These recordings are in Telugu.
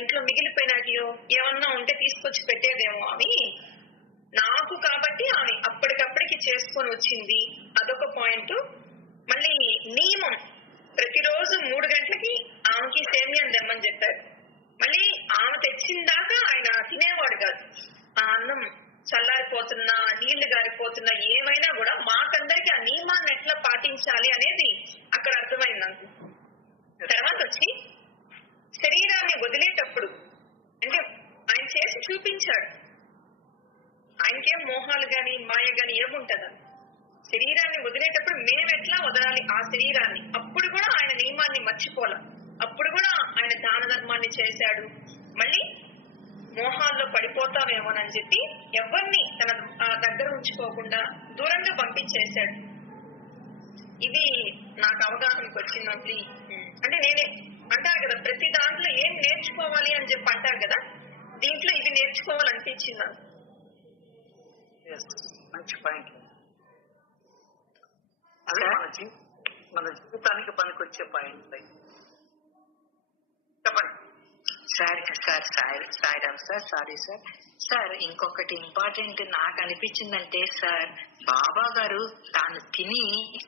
ఇంట్లో మిగిలిపోయినాయో ఏమన్నా ఉంటే తీసుకొచ్చి పెట్టేదేమో అని నాకు కాబట్టి ఆమె అప్పటికప్పటికి చేసుకొని వచ్చింది. అదొక పాయింట్. మళ్ళీ నియమం ప్రతిరోజు 3 గంటలకి ఆమెకి సేమియాని తెమ్మని చెప్పారు. మళ్ళీ ఆమె తెచ్చిందాకా ఆయన తినేవాడు కాదు. ఆ అన్నం చల్లారిపోతున్నా, నీళ్లు గారిపోతున్నా ఏమైనా కూడా మాకందరికి ఆ నియమాన్ని ఎట్లా పాటించాలి అనేది అక్కడ అర్థమైంది నాకు. తర్వాత వచ్చి శరీరాన్ని వదిలేటప్పుడు అంటే ఆయన చేసి చూపించాడు. ఆయనకేం మోహాలు గాని మాయ గాని ఏముంటదా? శరీరాన్ని వదిలేటప్పుడు మేమెట్లా వదలాలి ఆ శరీరాన్ని, అప్పుడు కూడా ఆయన నియమాన్ని మర్చిపోలే. అప్పుడు కూడా ఆయన దాన ధర్మాన్ని చేశాడు. మళ్ళీ మోహాల్లో పడిపోతామేమోనని చెప్పి ఎవరిని తన దగ్గర ఉంచుకోకుండా దూరంగా పంపించేశాడు. ఇది నాకు అవగాహనకు వచ్చింది. అంటే నేనే అంటారు కదా, ప్రతి దాంట్లో ఏం నేర్చుకోవాలి అని చెప్పి అంటారు కదా, దీంట్లో ఇది నేర్చుకోవాలనిపించింది నాకు. మంచి పాయింట్. అదే మన జీవితానికి పనికొచ్చే పాయింట్. చెప్పండి sir. Sairam sir. Sorry sir. Sir ఇంకొకటి ఇంపార్టెంట్ నాకు అనిపించిందంటే సార్, బాబా గారు తాను తిని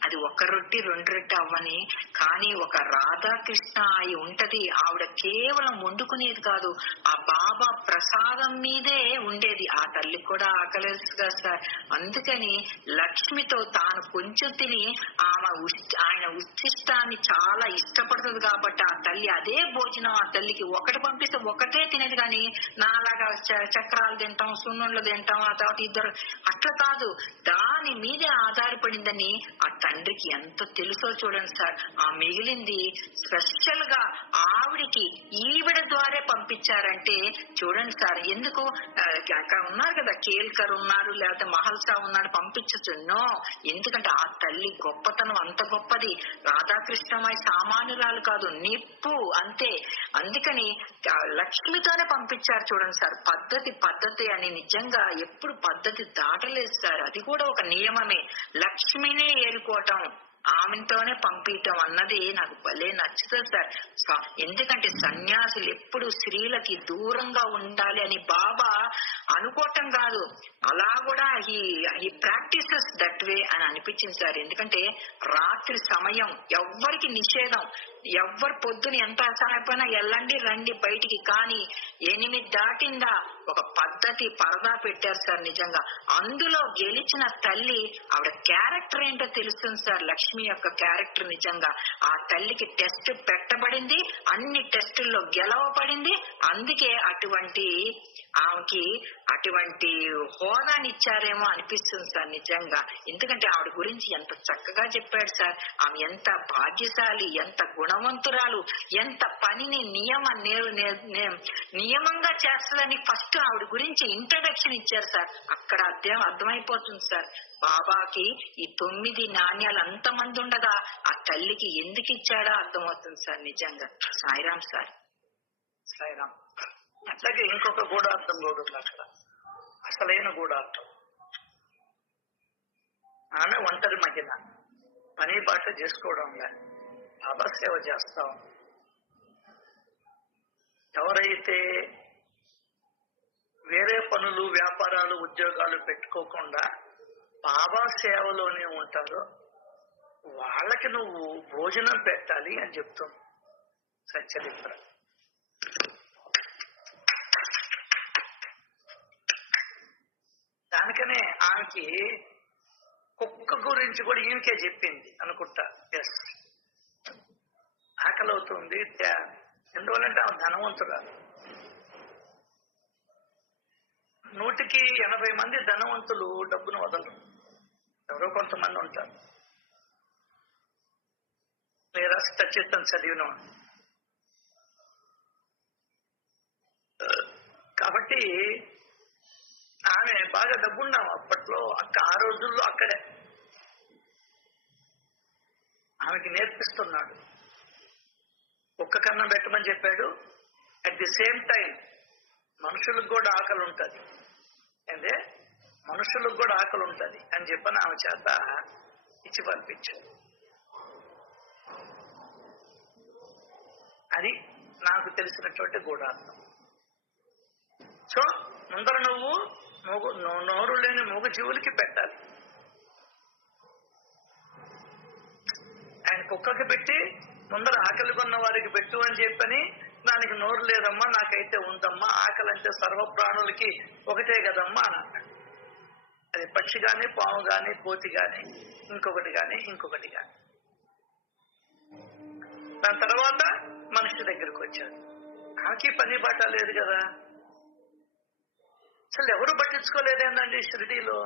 అది 1 రొట్టి 2 రొట్టి అవ్వని, కానీ ఒక రాధాకృష్ణ అయి ఉంటది. ఆవిడ కేవలం వండుకునేది కాదు, ఆ బాబా ప్రసాదం మీదే ఉండేది. ఆ తల్లికి కూడా ఆకలేదు కదా సార్. అందుకని లక్ష్మితో తాను కొంచెం తిని ఆయన ఉచ్చిష్టాన్ని చాలా ఇష్టపడుతుంది కాబట్టి ఆ తల్లి అదే భోజనం ఆ తల్లికి ఒకటి పంపిస్తే ఒకటే తినేది. కానీ నాలాగా చక్రాలు తింటాం, సున్నుండ్లు తింటాం, ఆ తర్వాత ఇద్దరు అట్లా కాదు, దాని మీదే ఆధారపడిందని ఆ తండ్రికి ఎంత తెలుసో చూడండి సార్. ఆ మిగిలింది స్పెషల్ గా ఆవిడికి ఈవిడ ద్వారా పంపించారంటే చూడండి సార్. ఎందుకు అక్కడ ఉన్నారు కదా, కేల్కర్ ఉన్నారు, లేకపోతే మహల్సా ఉన్నాడు, పంపించచ్చు. నో, ఎందుకంటే ఆ తల్లి గొప్పతనం అంత గొప్పది. రాధాకృష్ణమై సామాన్యురాలు కాదు, నిప్పు అంతే. అందుకని లక్ష్మితోనే పంపించారు చూడండి సార్. పద్ధతి అని నిజంగా ఎప్పుడు పద్ధతి దాటలేదు సార్. అది కూడా ఒక నియమమే. లక్ష్మినే ఏరుకోవటం, ఆమెతోనే పంపించటం అన్నది నాకు భలే నచ్చుతుంది సార్. ఎందుకంటే సన్యాసులు ఎప్పుడు స్త్రీలకి దూరంగా ఉండాలి అని బాబా అనుకోవటం కాదు, అలా కూడా ఈ ప్రాక్టీసెస్ దట్ వే అని అనిపించింది సార్. ఎందుకంటే రాత్రి సమయం ఎవ్వరికి నిషేధం, ఎవ్వరు పొద్దున ఎంత సాయపైనా వెళ్ళండి రండి బయటికి, కానీ 8 దాటిందా ఒక పద్ధతి పరదా పెట్టారు సార్. నిజంగా అందులో గెలిచిన తల్లి ఆవిడ క్యారెక్టర్ ఏంటో తెలుస్తుంది సార్. లక్ష్మి యొక్క క్యారెక్టర్ నిజంగా ఆ తల్లికి టెస్ట్ పెట్టబడింది, అన్ని టెస్టుల్లో గెలవబడింది. అందుకే ఆమెకి అటువంటి హోదాని ఇచ్చారేమో అనిపిస్తుంది సార్ నిజంగా. ఎందుకంటే ఆవిడ గురించి ఎంత చక్కగా చెప్పాడు సార్. ఆమె ఎంత భాగ్యశాలి, ఎంత గుణవంతురాలు, ఎంత పనిని నియమంగా చేస్తుందని ఫస్ట్ ఆవిడ గురించి ఇంట్రడక్షన్ ఇచ్చారు సార్. అక్కడ అర్థమైపోతుంది సార్. బాబాకి ఈ 9 నాణ్యాలు అంతమంది ఉండగా ఆ తల్లికి ఎందుకు ఇచ్చాడో అర్థమవుతుంది సార్ నిజంగా. సాయిరామ్ సార్. సాయిరామ్. అట్లాగే ఇంకొక గూఢార్థం కూడా ఉంది అక్కడ, అసలైన గూఢార్థం. ఆమె ఒంటరి మహిళ, పని భాష చేసుకోవడం కానీ బాబా సేవ చేస్తాం. ఎవరైతే వేరే పనులు, వ్యాపారాలు, ఉద్యోగాలు పెట్టుకోకుండా బాబా సేవలోనే ఉంటారో వాళ్ళకి నువ్వు భోజనం పెట్టాలి అని చెప్తుంది సచ్చరిత్ర. దానికనే ఆమెకి కుక్క గురించి కూడా ఈమెకే చెప్పింది అనుకుంటా. ఎస్, ఆకలి అవుతుంది. ఎందువల్లంటే ఆమె ధనవంతురాలు. 100కి 80 మంది ధనవంతులు డబ్బును వదలరు, ఎవరో కొంతమంది ఉంటారు. లేదా సచిత్తం చదివిన కాబట్టి ఆమె బాగా డబ్బున్నాం అప్పట్లో. ఆ రోజుల్లో అక్కడే ఆమెకి నేర్పిస్తున్నాడు. ఒక్క కన్నం పెట్టమని చెప్పాడు. అట్ ది సేమ్ టైం మనుషులకు కూడా ఆకలి ఉంటుంది, అంటే మనుషులకు కూడా ఆకలి ఉంటుంది అని చెప్పని ఆమె చేత ఇచ్చి పంపించాడు. అది నాకు తెలిసినటువంటి గూఢార్థం. సో ముందర నువ్వు నోరు లేని మూగ జీవులకి పెట్టాలి. ఆయన కుక్కకి పెట్టి ముందర ఆకలి కొన్న వారికి పెట్టు అని చెప్పని, దానికి నోరు లేదమ్మా నాకైతే ఉందమ్మా, ఆకలి అంటే సర్వప్రాణులకి ఒకటే కదమ్మా అని అన్నాడు. అది పక్షి గాని, పాము గాని, కోతి గాని, ఇంకొకటి గాని. దాని తర్వాత మనిషి దగ్గరికి వచ్చాడు. ఆకి పని బాట లేదు కదా, అసలు ఎవరు పట్టించుకోలేదేందండి షిరిడీలో.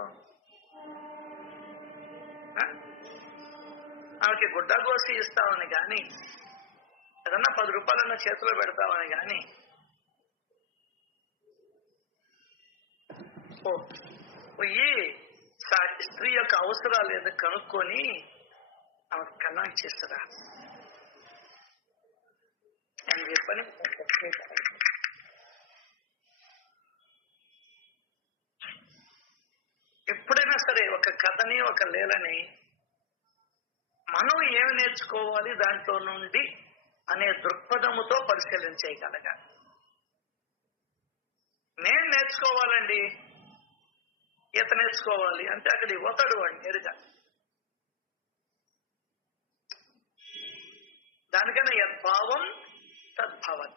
ఆమెకి గుడ్డ కోసి ఇస్తామని కానీ, ఏదన్నా 10 రూపాయలన్న చేతిలో పెడతామని కానీ, పోయి స్త్రీ యొక్క అవసరాలు ఏదో కనుక్కొని ఆమెకు కన్నా చేస్తారా అని చెప్పని ఎప్పుడైనా సరే ఒక కథని, ఒక లీలని మనం ఏమి నేర్చుకోవాలి దాంట్లో నుండి అనే దృక్పథముతో పరిశీలించగలగాలి. నేను నేర్చుకోవాలండి, ఈత నేర్చుకోవాలి అంటే అక్కడ ఇవ్వతాడు వాడు నేరుగా. దానికన్నా యద్భావం తద్భావం.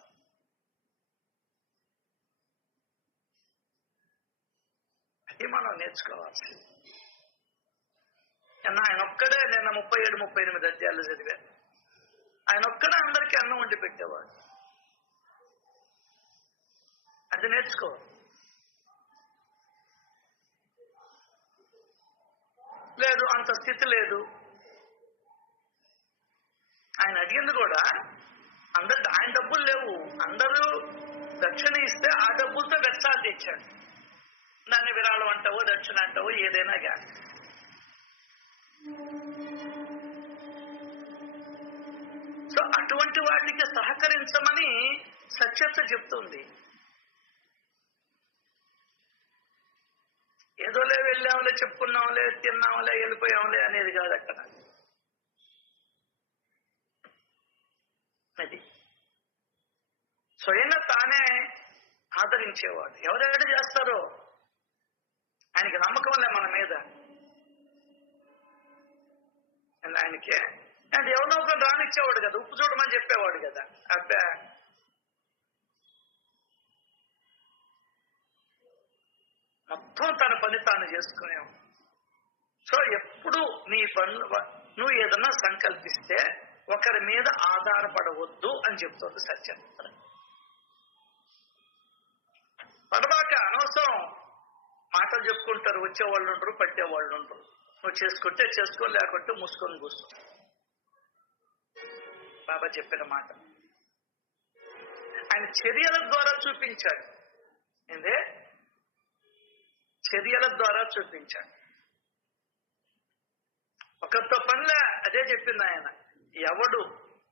అది మనం నేర్చుకోవాల్సింది. ఆయన ఒక్కడే, నిన్న 37-38 అధ్యాయాలు చదివాను. ఆయన ఒక్కడే అందరికీ అన్నం వండి పెట్టేవాడు. అది నేర్చుకో. లేదు, అంత స్థితి లేదు. ఆయన అడిగింది కూడా ఆయన డబ్బులు లేవు, అందరూ దక్షిణ ఇస్తే ఆ డబ్బులతో వెచ్చాలు తెచ్చాడు. దాన్ని విరాళం అంటావో దక్షిణ అంటావో ఏదైనా కానీ. సో అటువంటి వాటికి సహకరించమని సత్యత చెప్తుంది. ఏదోలే వెళ్ళాంలే, చెప్పుకున్నాంలే, తిన్నాంలే, వెళ్ళిపోయాంలే అనేది కాదు అక్కడ. అది స్వయంగా తానే ఆదరించేవాడు. ఎవరెవరు చేస్తారో ఆయనకి నమ్మకం లే మన మీద. ఆయనకే అంటే ఎవరినో ఒకరు రానిచ్చేవాడు కదా, ఉప్పు చూడమని చెప్పేవాడు కదా. అబ్బా, మొత్తం తన పని తాను చేసుకునేవాడు. సో ఎప్పుడు నీ పనులు నువ్వు ఏదన్నా సంకల్పిస్తే ఒకరి మీద ఆధారపడవద్దు అని చెప్తుంది సత్యం. పడబాక అనవసరం మాటలు చెప్పుకుంటారు, వచ్చేవాళ్ళు ఉండరు, పట్టేవాళ్ళు ఉండరు. నువ్వు చేసుకుంటే చేసుకో, లేకుంటే మూసుకొని కూర్చో. బాబా చెప్పిన మాట ఆయన చర్యల ద్వారా చూపించాడు. ఏందే చర్యల ద్వారా చూపించాడు. ఒకరితో పనిలే, అదే చెప్పింది ఆయన. ఎవడు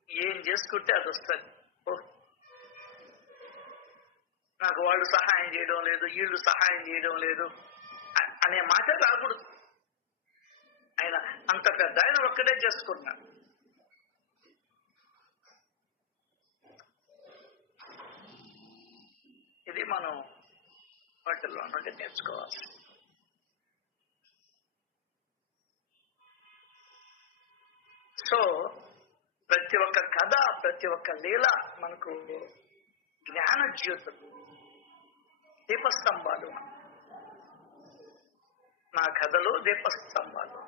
ఏం చేసుకుంటే అది వస్తుంది. నాకు వాళ్ళు సహాయం చేయడం లేదు, వీళ్ళు సహాయం చేయడం లేదు అనే మాట రాకూడదు. ఆయన అంత పెద్ద ఆయన ఒక్కడే చేసుకున్నాడు. ఇది మనం వాటిల్లో నుండి నేర్చుకోవాలి. సో ప్రతి ఒక్క కథ, ప్రతి ఒక్క లీల మనకు జ్ఞాన జ్యోతులు, దీపస్తంభాలు. నా కథలు దీపస్తంభాలు.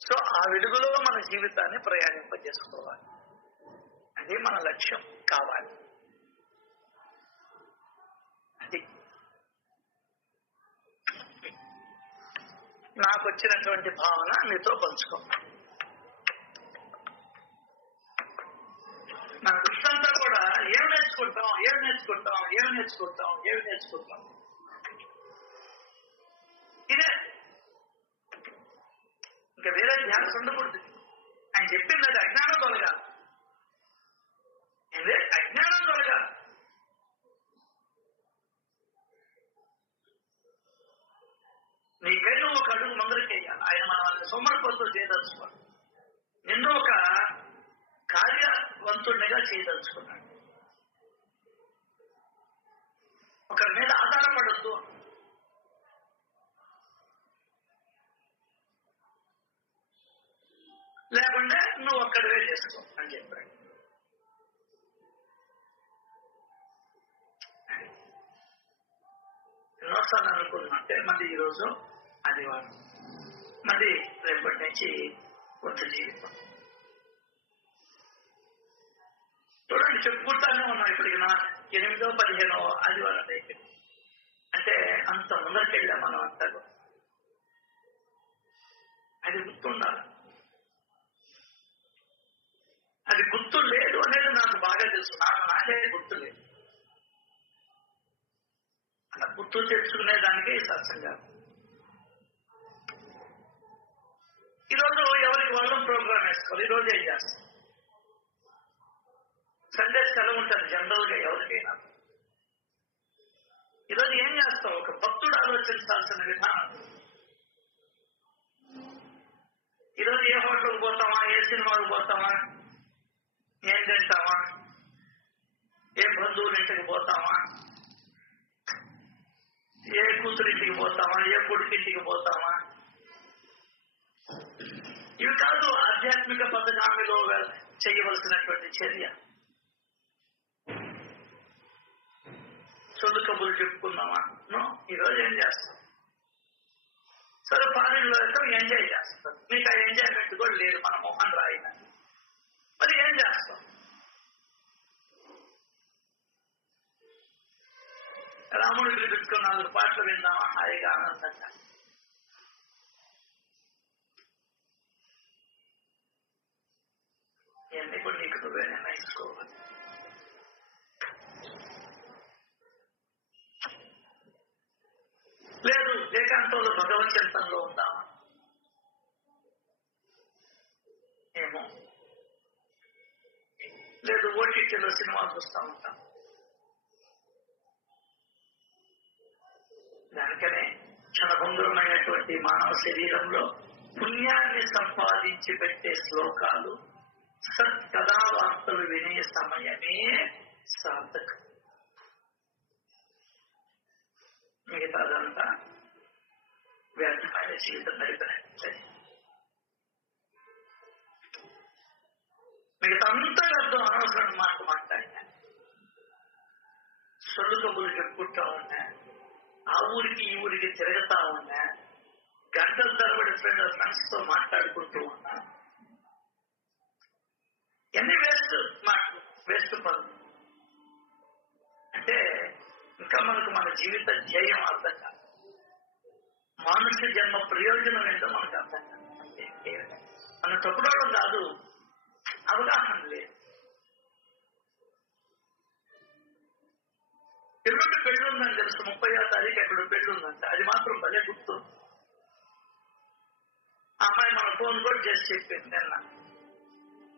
సో ఆ వెలుగులో మన జీవితాన్ని ప్రయాణింపజేసుకోవాలి. అది మన లక్ష్యం కావాలి. అది నాకు వచ్చినటువంటి భావన మీతో పంచుకున్నాను. నా కృష్ణంతా కూడా ఏం నేర్చుకుంటాం ఇదే. ఇంకా వేరే ధ్యానం ఉండకూడదు. ఆయన చెప్పింది అది అజ్ఞానం తొలగా. ఇదే అజ్ఞానం తొలగా. నీకై నువ్వు ఒక అడుగు ముందరికి వేయాలి. ఆయన మనల్ని సోమరిపోతూ చేయదలుచుకోవాలి. ఎన్నో బాధ్యతగా చేయదలుచుకున్నాడు. ఒకరి మీద ఆధారపడద్దు, లేకుండా నువ్వు ఒక్కడివే చేసుకో అని చెప్పాడు. ఎన్నోసార్లు అనుకున్నట్టే మళ్ళీ ఈరోజు ఆదివారం, మళ్ళీ రేపటి నుంచి కొత్త జీవితం. చూడండి, చెప్పుకుంటానే ఉన్నాం. ఇప్పటికి 8వ 15వ ఆదివారం అయితే అంటే అంత ముందరికెళ్ళాం మనం అంతా. అది గుర్తుండాలి. అది గుర్తు లేదు అనేది నాకు బాగా తెలుసు. నాకే గుర్తు లేదు. అలా గుర్తు తెచ్చుకునేదానికే ఈ సత్సంగం. ఈరోజు ఎవరికి వాళ్ళం ప్రోగ్రామ్ వేసుకోవాలి. ఈరోజు ఏం చేస్తాం? సండే సెలవు ఉంటుంది జనరల్ గా ఎవరికైనా. ఈరోజు ఏం చేస్తాం? ఒక భక్తుడు ఆలోచించాల్సిన విధానం. ఈరోజు ఏ హోటల్కి పోతామా, ఏ సినిమాకి పోతామా, ఏం తింటామా, ఏ బంధువుల ఇంటికి పోతామా, ఏ కూతురింటికి పోతామా, ఏ కొడుకింటికి పోతామా, ఇవి కాదు ఆధ్యాత్మిక పథకామిలో చేయవలసినటువంటి చర్య. సొల్లు కబుర్లు చెప్పుకుందామా? ఈరోజు ఏం చేస్తాం? సరే, ఫారిన్ లో వెళ్తాం, ఎంజాయ్ చేస్తాం. మీకు ఆ ఎంజాయ్మెంట్ కూడా లేదు, మన మొహన్ రాయిన. మరి ఏం చేస్తాం? రాముడికి పిలుచుకుని 4 పాటలు విందామా హాయిగా ఆనందంగా? ఇవన్నీ కూడా నీకు నువ్వే నిర్ణయించుకోవాలి. లేదు ఏకాంతంలో భగవత్ చింతనలో ఉందామా? ఏమో. లేదు ఓటీటీలో సినిమా చూస్తూ ఉంటాం. దానికనే క్షణభంగురమైనటువంటి మానవ శరీరంలో పుణ్యాన్ని సంపాదించి పెట్టే శ్లోకాలు, సత్కథావార్తలు వినే సమయమే సార్థకం. మిగతాదంతా వ్యర్థమైన జీవితం నడిపినట్లే. మిగతా అంతా అర్థం అనవసరం మాట మాట్లాడినా, సొల్లు కబుర్లు చెప్పుకుంటా ఉన్నా, ఆ ఊరికి ఈ ఊరికి తిరుగుతా ఉన్నా, గంటల తరబడి ఫ్రెండ్స్ తో మాట్లాడుకుంటూ ఉన్నా, ఎన్ని వేస్ట్ మాటలు, వేస్ట్ పనులు. అంటే ఇంకా మనకు మన జీవిత ధ్యేయం అర్థం కాదు, మానుష్య జన్మ ప్రయోజనం ఏంటో మనకు అర్థం కాదు. అంటే మన తప్పుడవడం కాదు, అవగాహన లేదు. ఎల్లుండి పెళ్లి ఉందని తెలుసు, 30వ తారీఖు ఎక్కడ పెళ్లి ఉందంట. అది మాత్రం భలే గుర్తు. ఆ అమ్మాయి మన ఫోన్ కూడా చేసి చెప్పింది నిన్న,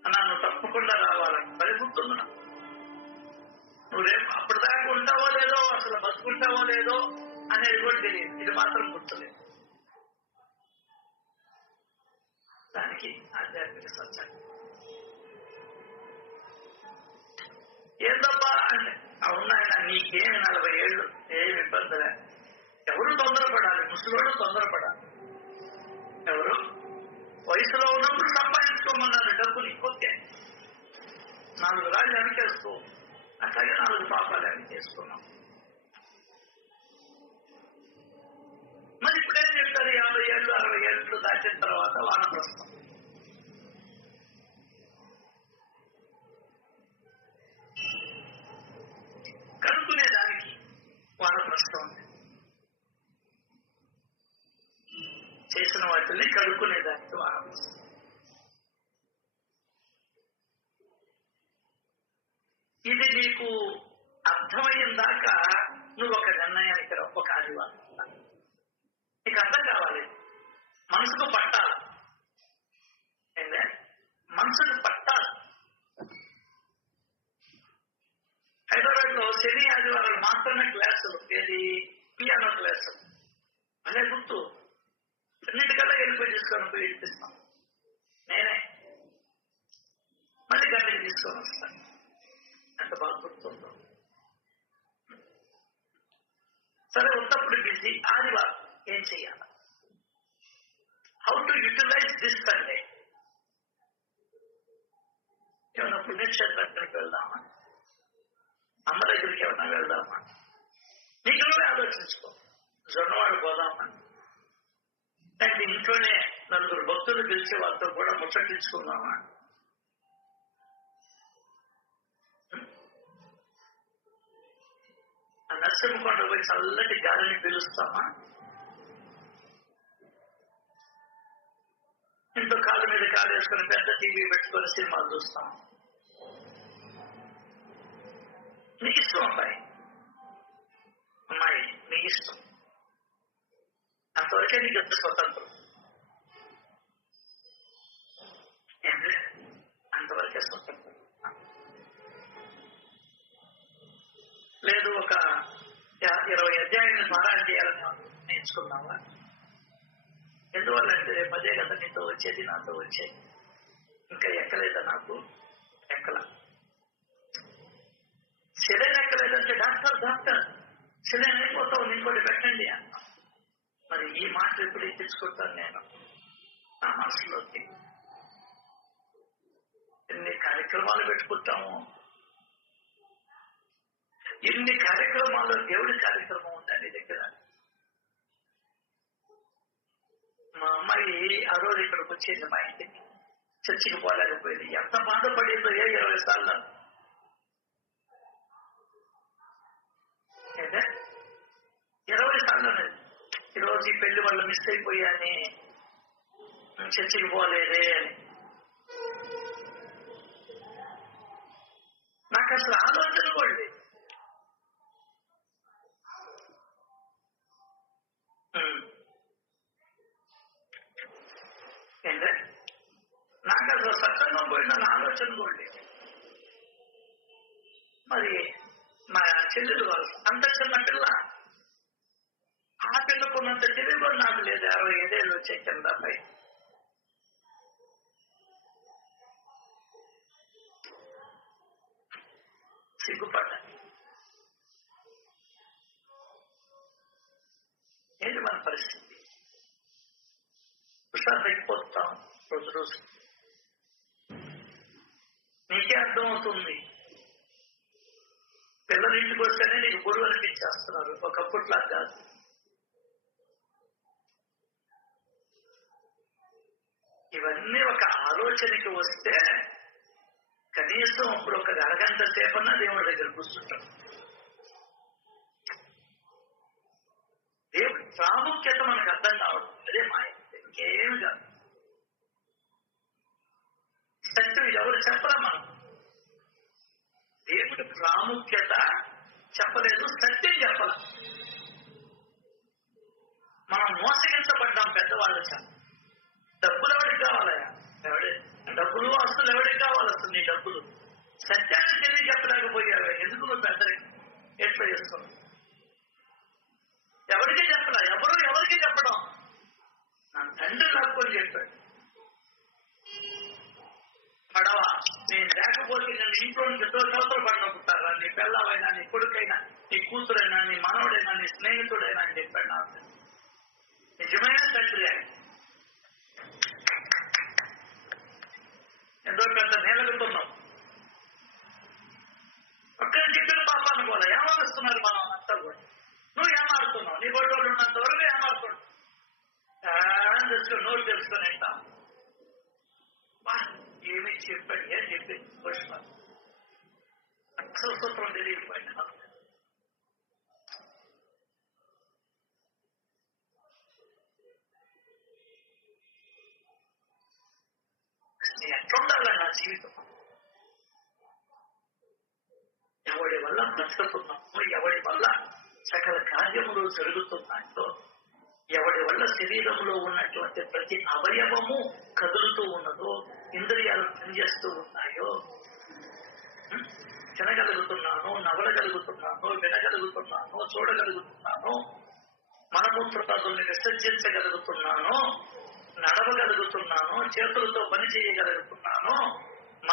అన్నా నువ్వు తప్పకుండా రావాలని. భలే గుర్తుంది నాకు. నువ్వు రేపు అప్పటిదాకా ఉంటావో లేదో, అసలు బతుకుంటావో లేదో అనేది కూడా తెలియదు. ఇది మాత్రం గుర్తులేదు. దానికి ఆధ్యాత్మిక సత్సంగం ఏందబ్బా అంటే, అవునాయన నీకేమి 40 ఏళ్ళు, ఏమి ఇబ్బందిలే. ఎవరు తొందరపడాలి? ముసలోళ్ళు తొందరపడాలి. ఎవరు వయసులో ఉన్నప్పుడు సంపాదించుకోమన్నారు డబ్బుని. ఓకే, 4 రాళ్ళు వెనకేసుకో, అట్లాగే 4 పాపాలు వెనకేసుకున్నాం. మరి ఇప్పుడేం చెప్తారు? 50 ఏళ్ళు 60 ఏళ్ళు దాటిన తర్వాత వానప్రస్థం. కనుక్కునేదానికి వానప్రస్థం ఉంది. చేసిన వాటిని కడుక్కునేదానికి వానప్రస్థం. ఇది నీకు అర్థమైన దాకా నువ్వు ఒక నిర్ణయానికి రా. ఒక ఆదివారం నీకు అర్థం కావాలి, మనసుకు పట్టాలి. ఏంటంటే మనసుకు పట్టాలి. హైదరాబాద్ లో శని ఆదివారాలు మాత్రమే క్లాసులు. ఏది? పియానో క్లాసులు. అదే గుర్తు. అన్నిటికల్లా వెళ్ళిపోయి తీసుకొని పోయి ఇప్పిస్తాం. నేనే మళ్ళీ గంటకి తీసుకొని వస్తాను. ఎంత బాగా గుర్తుందో. సరే ఉన్నప్పుడు బిజీ, ఆదివారం ఏం చెయ్యాలి? How to utilise this Sunday? ఏమన్నా పుణ్యక్షేత్రానికి వెళ్దామా? అమ్మ దగ్గరికి ఏమన్నా వెళ్దామా? నీకు నువ్వే ఆలోచించుకో. జొన్నవాడు పోదామా? అంటే ఇంట్లోనే నలుగురు భక్తులు పిలిచి వాళ్ళతో కూడా ముచ్చటించుకుందామా? ఆ నరసింహకొండ పోయి చల్లటి గాలిని పిలుస్తామా? ఇంట్లో కాళ్ళ మీద కాలు వేసుకొని పెద్ద టీవీ పెట్టుకొని సినిమాలు చూస్తాం. నీ ఇష్టం అమ్మాయి, అమ్మాయి నీ ఇష్టం. అంతవరకే నీకు ఎంత స్వతంత్రం, అంతవరకే స్వతంత్రం. లేదు ఒక 20 అధ్యాయాన్ని పారాయణ చేయాలని నేర్చుకున్నావా? ఎందువల్లంటే పదే కదా నీతో వచ్చేది, నాతో వచ్చేది. ఇంకా ఎక్కలేదా? నాకు ఎక్కల. సెలైన్ ఎక్కలేదంటే డాక్టర్ సెలైన్ అయిపోతావు, ఇంకోటి పెట్టండి అన్న. మరి ఈ మాట ఎప్పుడు తెచ్చుకుంటాను నేను నా మనసులోకి? ఎన్ని కార్యక్రమాలు పెట్టుకుంటాము, ఎన్ని కార్యక్రమాల్లో దేవుడి కార్యక్రమం ఉంది నీ దగ్గర. మా అమ్మాయి ఆ రోజు ఇక్కడికి వచ్చేది మా ఇంటికి, చర్చికి పోలేకపోయింది. ఎంత బాధపడిందో 20 సార్లు. అయితే 20 సార్లు ఈరోజు ఈ పెళ్లి వాళ్ళు మిస్ అయిపోయాని, చర్చికి పోలేదే అని. నాకు అసలు ఆలోచన కూడా లేదు. నాకు అసలు సత్సంగం పోయిన ఆలోచన కూడా లేదు. మరి మా చెల్లెలు వాళ్ళు అంత చిన్న పిల్ల, ఆ పిల్లకున్నంత తెలివి కూడా నాకు లేదు. 65 ఏళ్ళు వచ్చాయి కింద పై. సిగ్గుపడ్డా. ఏంటి మన పరిస్థితి? హుషారు తగ్గిపోతాం రోజు రోజు. నీకే అర్థమవుతుంది. పిల్లలు ఇంటికి వస్తేనే నీకు గురువు అనిపించేస్తున్నారు, ఒకప్పుట్లా కాదు. ఇవన్నీ ఒక ఆలోచనకి వస్తే కనీసం అప్పుడు ఒక అరగంట సేపన్నా దేవుడి దగ్గర కూర్చుంటాం. దేవుడి ప్రాముఖ్యత మనకు అర్థం కావడం అదే మాయ, ఇంకేమి కాదు. సత్యం ఎవరు చెప్పరా? మనం దేవుడి ప్రాముఖ్యత చెప్పలేదు, సత్యం చెప్పాల. మనం మోసగించబడ్డాం పెద్దవాళ్ళ చేత. డబ్బులు ఎవరికి కావాలయా? డబ్బులు ఆస్తులు ఎవరికి కావాలి? అసలు నీ డబ్బులు సత్యాన్ని తెలియజెప్పలేకపోయావే, ఎందుకు నువ్వు పెద్దరికి ఎట్లా చేస్తున్నావు? ఎవరికి చెప్పలా, ఎవరికి చెప్పడం? నా తండ్రి లాక్కొని చెప్పాడు. పడవ నేను లేకపోతే నన్ను ఇంట్లో నుంచి 2 సంవత్సరాలు పడినప్పుతారా? నీ పిల్లవైనా, నీ కొడుకైనా, నీ కూతురైనా, నీ మనవడైనా, నీ స్నేహితుడైనా అని చెప్పాడు. నాకు నిజమైన తండ్రి ఆయన. ఎంతో పెద్ద నేలగుతున్నాం. ఒక్కడ చెప్పిన పాప అనుకోవాలి. ఏమారుస్తున్నారు మనం అంతా కూడా. నువ్వు ఏమారుతున్నావు, నీ బొడ్డోళ్ళు ఉన్నంత వరకు ఏమారుతున్నావు. నోరు తెలుసుకొని ఉంటాం. ఏమి చెప్పాడు, ఏం చెప్పింది పుష్ప అక్షర సూత్రం తెలియకపోయినా. ఎట్లుండాలి నా జీవితం? ఎవడి వల్ల బ్రతుకుతున్నామో, ఎవడి వల్ల సకల కార్యములు జరుగుతున్నాయో, ఎవడి వల్ల శరీరంలో ఉన్నటువంటి ప్రతి అవయవము కదులుతూ ఉన్నదో, ఇంద్రియాలు పనిచేస్తూ ఉన్నాయో, తినగలుగుతున్నాను, నవలగలుగుతున్నాను, వినగలుగుతున్నాను, చూడగలుగుతున్నాను, మనమూత్రాదుల్ని విసర్జించగలుగుతున్నాను, నడవగలుగుతున్నాను, చేతులతో పని చేయగలుగుతున్నాను,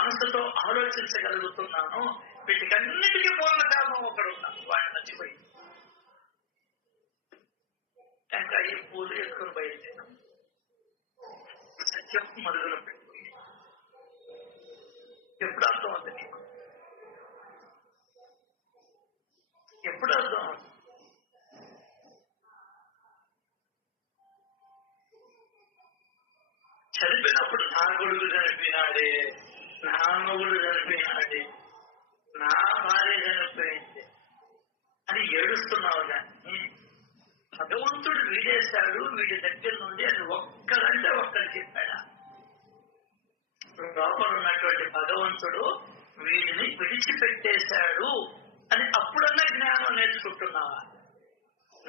మనసుతో ఆలోచించగలుగుతున్నాను. వీటికన్నిటికీ మూల కారణం ఒకడున్నాను, వాడిని మర్చిపోయి టెంకాయ పూలు ఎత్తుకుని బయలుదేరాం. సత్యం మరుగున పెట్టుకుని ఎప్పుడు అర్థం అవుతుంది నీకు? ఎప్పుడు అర్థం అవుతుంది? చనిపోయినప్పుడు నా కొడుకు చనిపోయినాడే, నా మొగుడు చనిపోయినాడే, నా భార్య చనిపోయింది అని ఏడుస్తున్నావు. కానీ భగవంతుడు వీడేశాడు, వీడి దగ్గర నుండి అని ఒక్కడంటే ఒక్కడు చెప్పాడా? లోపల ఉన్నటువంటి భగవంతుడు వీడిని విడిచిపెట్టేశాడు అని అప్పుడన్నా జ్ఞానం నేర్చుకుంటున్నావా?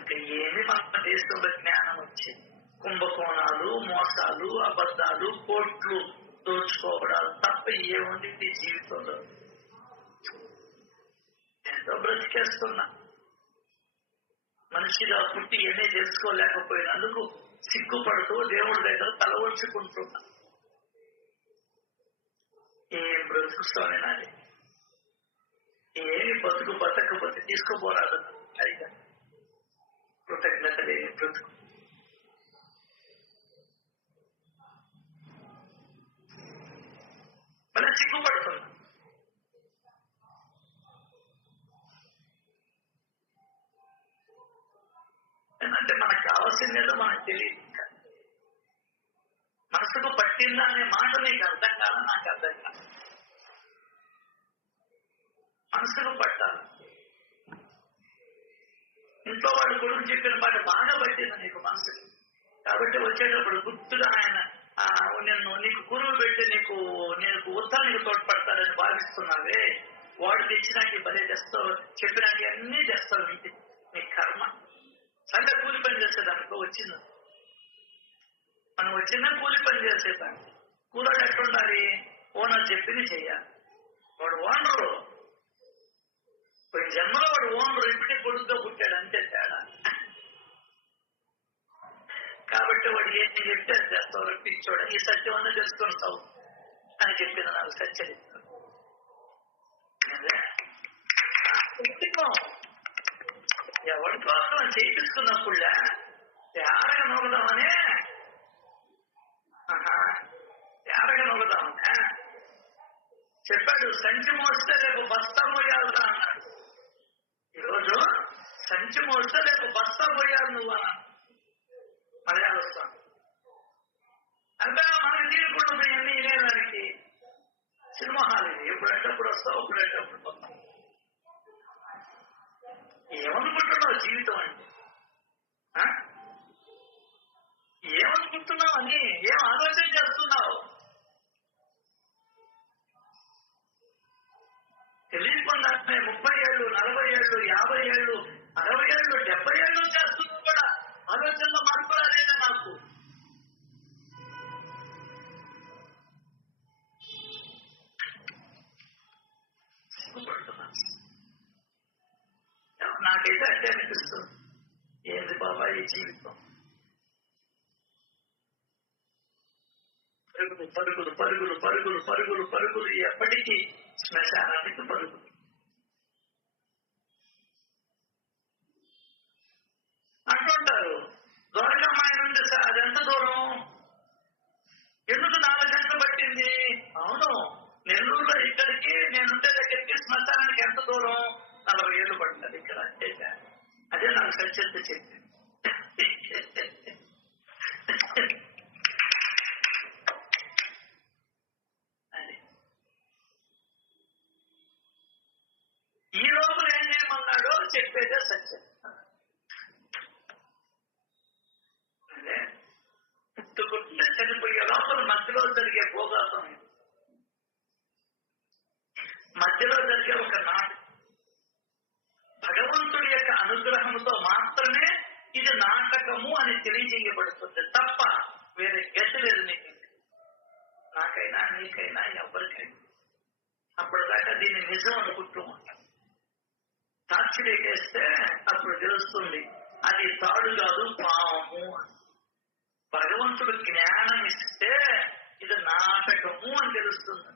ఇంకా ఏమి మన దేశంలో జ్ఞానం వచ్చింది? కుంభకోణాలు, మోసాలు, అబద్ధాలు, కోట్లు దోచుకోవడాలు తప్ప ఏముంది ఈ జీవితంలో? ఎంతో బ్రతికేస్తున్నా. మనిషిగా పుట్టి ఏమీ తెలుసుకోలేకపోయినందుకు సిగ్గుపడుతూ దేవుడి దగ్గర తల వంచుకుంటున్నా. ఏం బ్రతుకు స్వామి నాది, ఏమి బతకపోతే తీసుకుపోరాదు అడిగా. కృతజ్ఞత లేని బ్రతుకు. మళ్ళీ సిగ్గుపడుతున్నా. అంటే మనకు కావాల్సిందేదో మనకు తెలియదు. ఇంకా మనసుకు పట్టిందా అనే మాట నీకు అర్థం కాదు, నాకు అర్థం కాదు. మనసుకు పట్టాలి. ఇంట్లో వాడు కొడుకు చెప్పిన మాట బాగా పట్టింది నీకు మనసుకు. కాబట్టి వచ్చేటప్పుడు గుర్తుగా ఆయన నీకు గురువు పెట్టి నీకు ఉత్సాహానికి తోడ్పడతాడని భావిస్తున్నావే, వాడు తెచ్చినాకి భలే తెస్తావు, చెప్పినాకి అన్నీ తెస్తావు. నీ కర్మ. సండే కూలి పని చేసేదానికి వచ్చింది. మనం వచ్చిందా కూలి పని చేసేదాన్ని. కూలోడు ఎట్లుండాలి? ఓనర్ చెప్పింది చెయ్యాలి. వాడు ఓనరు. జన్మలో వాడు ఓనరు, ఇప్పటికే కొడుకుగా పుట్టాడు, అంతే తేడా. కాబట్టి వాడు ఏం చెప్తే చేస్తావు, రప్పించోడు. ఈ సత్యం అన్నా తెలుసుకుంటావు అని చెప్పింది నాకు సత్యరిత్రం. ఎవరి కోసం చేయించుకున్నప్పుడులే తేరగా నొగదామనే చెప్పాడు. సంచి మోస్తే రేపు బస్తా పోయాలి అన్నాడు. ఈరోజు సంచి మోస్తే రేపు బస్తా పోయాలి నువ్వు అన్నాడు. మర్యాద వస్తాను అంటే మనకి తీరుకుంటుంది అన్ని వినేదానికి. సినిమా హాల్ ఇది. ఎప్పుడంటప్పుడు వస్తావు, ఎప్పుడంటప్పుడు పోతావు. ఏమనుకుంటున్నావు జీవితం అంటే? ఏమనుకుంటున్నావు అని ఏం ఆలోచన చేస్తున్నావు? తెలియకుండా 30 ఏళ్ళు, 40 ఏళ్ళు, 50 ఏళ్ళు, 60 ఏళ్ళు, 70 ఏళ్ళు చేస్తున్నా కూడా ఆలోచనలో మార్పు రాలేదా నాకు? నాకైతే అంటే అనిపిస్తుంది, ఏంది బాబా ఈ జీవితం? పరుగులు పరుగులు పరుగులు పరుగులు పరుగులు పరుగులు, ఎప్పటికీ శ్మశానానికి పరుగులు. అంటుంటారు ద్వారకామాయి నుండి అది ఎంత దూరం, ఎందుకు 4 గంటలు పట్టింది? అవును, నెల్లూరులో ఇక్కడికి నేనుండే దగ్గరికి శ్మశానానికి ఎంత దూరం? 40 ఏళ్ళు పడుతుంది ఇక్కడ. అదే నాకు సత్యత చెప్పింది. ఈ లోపల ఏం చేయమన్నాడో చెప్పేదే సత్యం. అదే పుట్టుకుంటే చనిపోయే లోపల మధ్యలో జరిగే భోగాసం, మధ్యలో జరిగే ఒక నాటకం. భగవంతుడి యొక్క అనుగ్రహంతో మాత్రమే ఇది నాటకము అని తెలియజేయబడుతుంది తప్ప వేరే గతి లేదు నీకు. నాకైనా నీకైనా ఎవరికైనా అప్పటిదాకా దీన్ని నిజం అనుకుంటూ ఉంటాం. సాక్షిలేకేస్తే అప్పుడు తెలుస్తుంది అది తాడు కాదు, పాము. భగవంతుడు జ్ఞానం ఇస్తే ఇది నాటకము అని తెలుస్తుంది.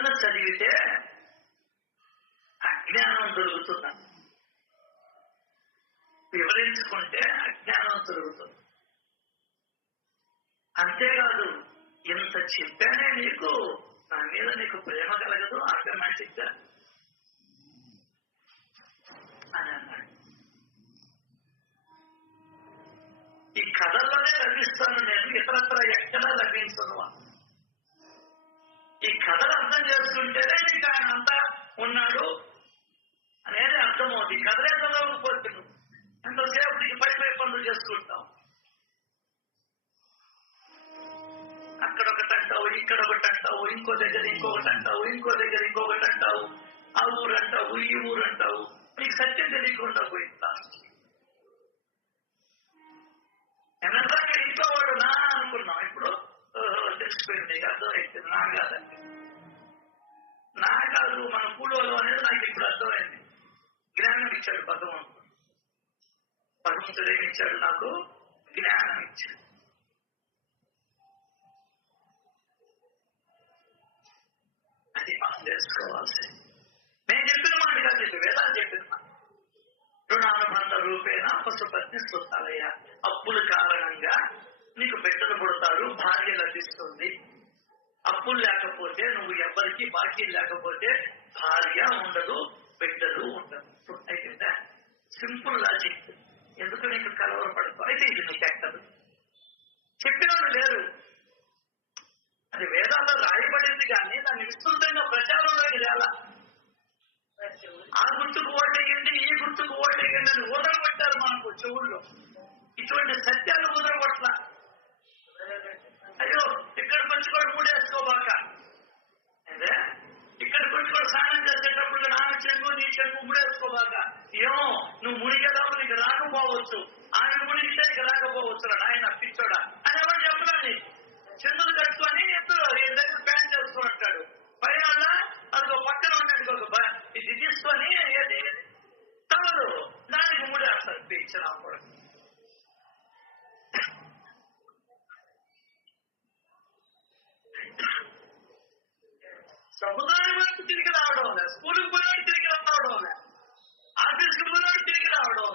ఏదన్నా చదివితే అజ్ఞానం దొరుకుతుందా? వివరించుకుంటే అజ్ఞానం దొరుకుతుంది. అంతేకాదు, ఇంత చెప్పానే నీకు, నా మీద నీకు ప్రేమ కలగదు ఆటోమేటిక్ గా అని అన్నాడు. ఈ కథల్లోనే లభిస్తాను నేను, ఇతరత్ర ఎక్కడా లభించను. ఈ కథలు అర్థం చేసుకుంటేనే నీకు ఆయన అంతా ఉన్నాడు అనేది అర్థమవుతుంది. ఈ కథలే చదవకపోతున్నావు, ఎంతసేపు నీకు పై పనులు చేసుకుంటాం. అక్కడ ఒకటి అంటావు, ఇక్కడ ఒకటి అంటావు, ఇంకో దగ్గర ఇంకొకటి అంటావు, ఇంకో దగ్గర ఇంకొకటి అంటావు, ఆ ఊరు అంటావు, ఈ ఊరు అంటావు. నీకు సత్యం తెలియకుండా పోయిందా? ఎన్నదాకా ఇంట్లో వాడు నా అనుకున్నాం, ఇప్పుడు తెలిసిపోయింది, నీకు అర్థమైంది. నా కాదండి, నా కాదు, మన కూలోలు అనేది నాకు ఇప్పుడు అర్థమైంది. జ్ఞానం ఇచ్చాడు భగవంతుడు. భగవంతుడు ఏమిచ్చాడు? నాకు జ్ఞానం ఇచ్చాడు. అది మనం తెలుసుకోవాల్సింది. నేను చెప్పిన మాట కాదు, చెప్పి వేదాలు చెప్పిన మాట. రుణానుబంధ రూపేణ పశుపత్ని స్తుతాలయ్య. అప్పుల కారణంగా నీకు బిడ్డలు పుడతారు, భార్య లభిస్తుంది. అప్పులు లేకపోతే, నువ్వు ఎవరికి బాకీ లేకపోతే భార్య ఉండదు, బిడ్డలు ఉండదు. అయిపోయిందా? Simple logic. ఎందుకు నీకు కలవరపడతావు? అయితే ఇది నీకు ఎక్కదు. చెప్పిన వాళ్ళు లేరు. అది వేదాల్లో రాయబడింది కానీ దాన్ని విస్తృతంగా ప్రచారంలోకి రాలా. ఆ గుర్తుకు ఓటేయండి, ఈ గుర్తుకు ఓటేయండి అని ఊదరగొట్టారు మనకు చెవుల్లో. ఇటువంటి సత్యాలు ఊదరగొట్ల. అయ్యో ఇక్కడికి వచ్చి కూడా మూడేసుకోబాక, అదే ఇక్కడికి వచ్చి కూడా స్నానం చేసేటప్పుడు నాన్న చెంగు నీ చెంగు మూడేసుకోబాక. ఏమో నువ్వు మునిగేదాపు నీకు రాకపోవచ్చు, ఆయన మునిగితే నీకు రాకపోవచ్చు. ఆయన పిచ్చోడా అని ఎవరు చెప్పాలి? చెందులు కట్టుకొని ఎప్పుడు దగ్గర ప్యాంట్ చేసుకుని అంటాడు. పైన అదిగో పక్కన ఉంటాడు, ఇది తీసుకొని ఏది తమదు దానికి ముడేస్తారు పిచ్చినప్పుడు. సముదాయం వరకు తిరిగి రావడం, స్కూల్కి పోయినాడు తిరిగి రావడం, ఆఫీస్కి పోయినాడు తిరిగి రావడం.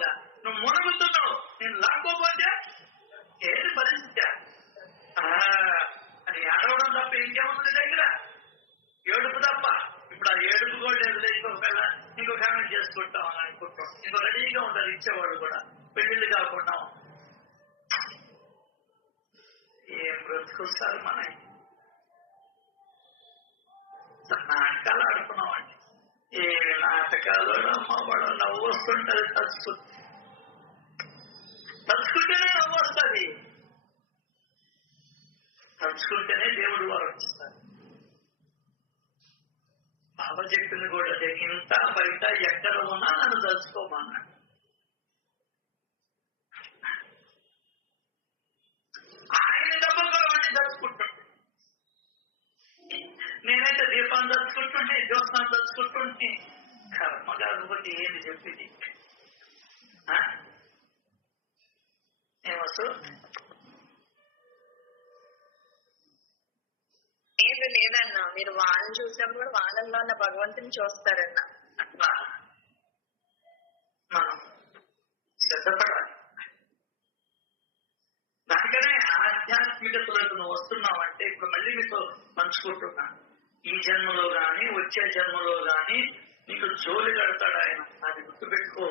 నువ్వు మునుగుతున్నావు, నేను లాక్కోపోతే ఏది పరిస్థితి అని ఏడవడం తప్ప ఇంకేముంది దగ్గర? ఏడుపు తప్ప. ఇప్పుడు ఆ ఏడుపు కూడా లేదు. ఇంకొక కామెంట్ చేసుకుంటాం అని అనుకుంటాం. ఇంకో రెడీగా ఉండాలి ఇచ్చేవాడు కూడా, పెళ్లిళ్ళు కాకుండా. ఏం బ్రతుకొస్తారు మన నాటకాలు ఆడుకున్నామండి. ఏ నాటకాలు అమ్మవాడు నవ్వు వస్తుంటది. తలుచుకుంటేనే నవ్వు వస్తుంది, తలుచుకుంటేనే దేవుడు వారు వస్తారు. బాబా చెప్పింది కూడా అదే, ఇంత బయట ఎక్కడ ఉన్నా నన్ను తలుచుకోమన్నాడు. ఆయన డబ్బులు అన్ని తలుచుకుంటుంటే, నేనైతే దీపాన్ని తలుచుకుంటుంటే, జ్యోత్సాన్ని తలుచుకుంటుంటే, కర్మ కాకపోతే ఏంటి చెప్పింది? ఏమొచ్చు ఏది లేదన్నా, మీరు వాళ్ళని చూసినప్పుడు కూడా వాళ్ళల్లో ఉన్న భగవంతుని చూస్తారన్న. అట్లా మనం శ్రద్ధపడాలి. దానికనే ఆధ్యాత్మికతలకు నువ్వు వస్తున్నావంటే, ఇప్పుడు మళ్ళీ మీతో పంచుకుంటున్నా, ఈ జన్మలో గాని వచ్చే జన్మలో గాని నీకు జోలి కడతాడు ఆయన. అది గుర్తుపెట్టుకో.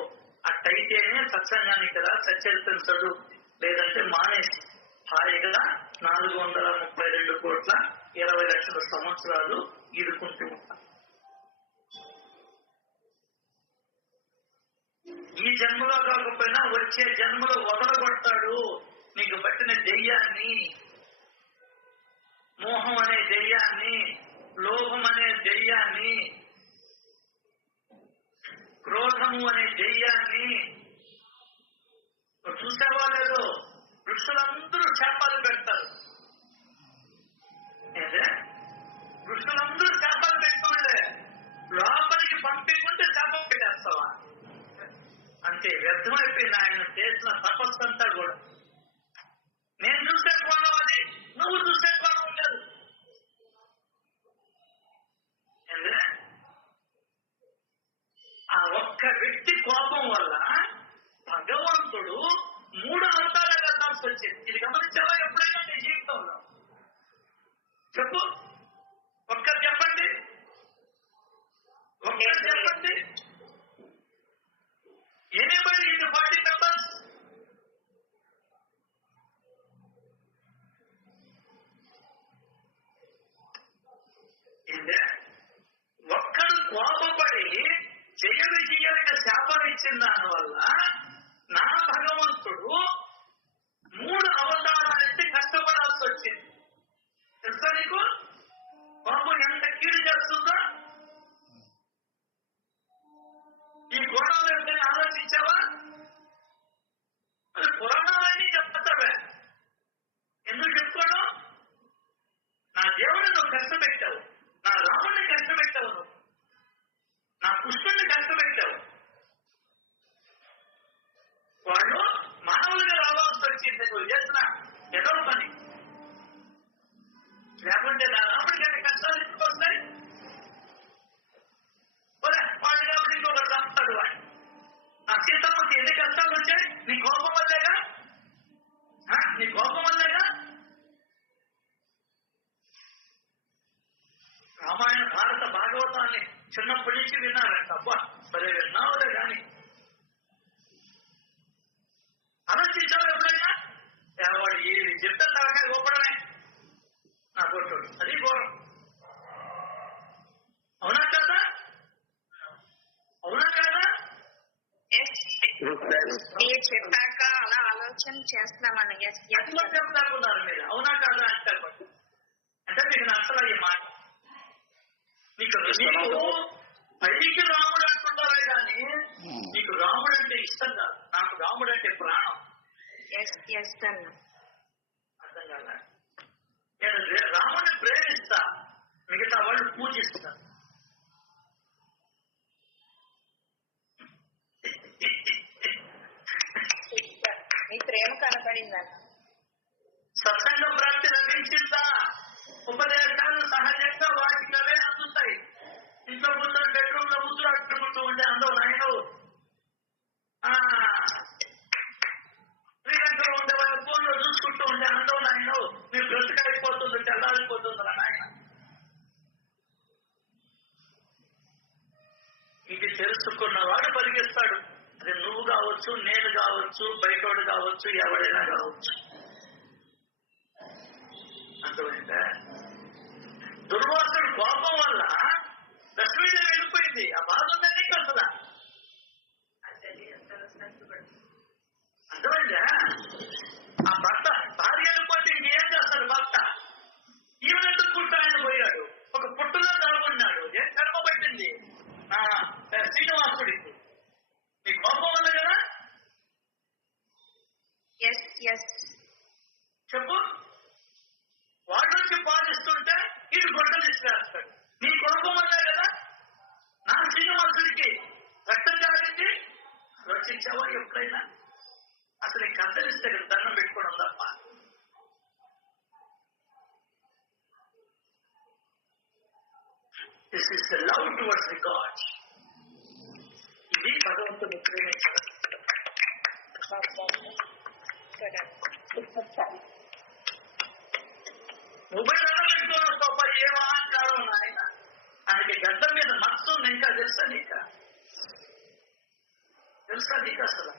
అట్టయితేనే సత్సంగానికి కదా సచరిత్ర చదువు, లేదంటే మానేసి హాయిగా 432,20,00,000 సంవత్సరాలు ఈడుకుంటూ ఉంటాం. ఈ జన్మలో కాకపోయినా వచ్చే జన్మలో వదలగొడతాడు నీకు పట్టిన దెయ్యాన్ని, మోహం అనే దెయ్యాన్ని, లోభం అనే దెయ్యాన్ని, క్రోధము అనే దెయ్యాన్ని. చూసావా లేదు? ఋషులందరూ శాపాలు పెడతారు. ఋషులందరూ శాపాలు పెట్టుకోలే, లోపలికి పంపించుకుంటే శాపం పెట్టేస్తావా? అంటే వ్యర్థమైపోయింది ఆయన చేసిన తపస్సు అంతా కూడా. నేను చూసే కోణం అది, నువ్వు చూసే కోణం లేదు. వ్యక్తి కోపం వల్ల భగవంతుడు 3 అవతారాలు ఎత్తాల్సి వచ్చింది. ఇది గమనించావా ఎప్పుడైనా నీ జీవితంలో? చెప్పు, ఒక్కరు చెప్పండి, ఒక్కరు చెప్పండి. Anybody in 40 members? ఒక్కడు కోపపడి జయ విజయానికి శాపం ఇచ్చిన దానివల్ల నా భగవంతుడు 3 అవతారాలెత్తి కష్టపడాల్సి వచ్చింది. తెలుసా నీకు కోపం ఎంత కీడు చేస్తుందో? ఈ కోణంలో ఎప్పుడైనా ఆలోచించావా? అది పురాణాలన్నీ చెప్తావే, ఎందుకు చెప్పుకోవడం? నా దేవుడిని నువ్వు కష్టపెట్టావు, నా రాముడిని కష్టపెట్టావు, నువ్వు నా కృష్ణుడిని కష్టపెట్టావు. వాళ్ళు మానవులుగా రావాల్సి వచ్చింది నువ్వు చేసిన ఏదో పని. లేకుంటే నా రాముడి కంటే కష్టాలు ఎందుకు వస్తాయి? వాడు కాబట్టి ఇంకొకటి చంపుతాడు. వాడు నా సీతమ్మకి ఎన్ని కష్టాలు వచ్చాయి? నీ కోపం వల్లేగా, నీ కోపం వల్లేగా. రామాయణ భారత భాగవతాన్ని చిన్నప్పటి నుంచి విన్నారంట. అబ్బా సరే విన్నావులే కానీ ఆలోచించావు ఎప్పుడైనా? వాడు ఏది చెప్తే తలకాయ గొప్పడమే నా కొట్టుడు, అది ఘోరం. అవునా కదా? అవునా కదా? మీరు చెప్పాక అలా ఆలోచన చేస్తున్నామని చెప్తాకున్నారు మీరు. అవునా కాదా అంటారు. అంటే మీకు నచ్చలయ్యే మాట. నీకు పైకి రాముడు అంటున్నారే కానీ నీకు రాముడు అంటే ఇష్టం కాదు. నాకు రాముడు అంటే ప్రాణం. అర్థం కాదా? నేను రాముడిని ప్రేమిస్తా, మిగతా వాళ్ళు పూజిస్తా. మీ ప్రేమ కనపడిందని సత్సంగ ప్రాప్తి లభించిందా? ఉపదేశాలు సహజంగా వాటికి అవే అందుతాయి. ఇంట్లో కూర్చొని బెడ్రూమ్ లో కూర్చొని అట్టుకుంటూ ఉండే అందరూ నాయన, శ్రీలంకలో ఉండే వాళ్ళ ఫోన్లో చూసుకుంటూ ఉండే అందరూ నాయన, మీరు బ్రతుకైపోతుంది, తెల్లారిపోతుంది రా నాయన. ఇది తెలుసుకున్నవాడు పరిగెత్తాడు. అది నువ్వు కావచ్చు, నేను కావచ్చు, బయటోడు కావచ్చు, ఎవడైనా కావచ్చు. అర్థమైందా? దుర్వాసుడు కోపం వల్ల లక్ష్మీదేవి వెళ్ళిపోయింది. ఆ బాధ ఉందని అసలు అర్థమైందా? ఆ భర్త భార్య వెళ్ళిపోతే ఇంకేం చేస్తాడు భర్త? ఈవెనెందుకు పుట్టాయని పోయాడు, ఒక పుట్టులో దాగున్నాడు. ఏం కర్మ పట్టింది శ్రీనివాసుడికి? నీ కోపం ఉంది కదా? చెప్పు. వాడి నుంచి పాలిస్తుంటే ఇది గొడ్డలు ఇచ్చేస్తాడు. నీ కోపం ఉందా కదా? నా శ్రీనివాసుడికి రక్తం జారింది, రక్షించావా ఎప్పుడైనా? అసలు నీకు కద్దలిస్తే కదా దండం పెట్టుకోవడం తప్ప. This is the love towards the God. ఇది భగవంతుని ప్రేమించడం. మొబైల్ పెట్టుకున్న తప్ప ఏం అహంకారం నాయన. ఆయనకి గడ్డ మీద మస్తుంది. ఇంకా తెలుసా నీకు? తెలుసా నీకు అసలు?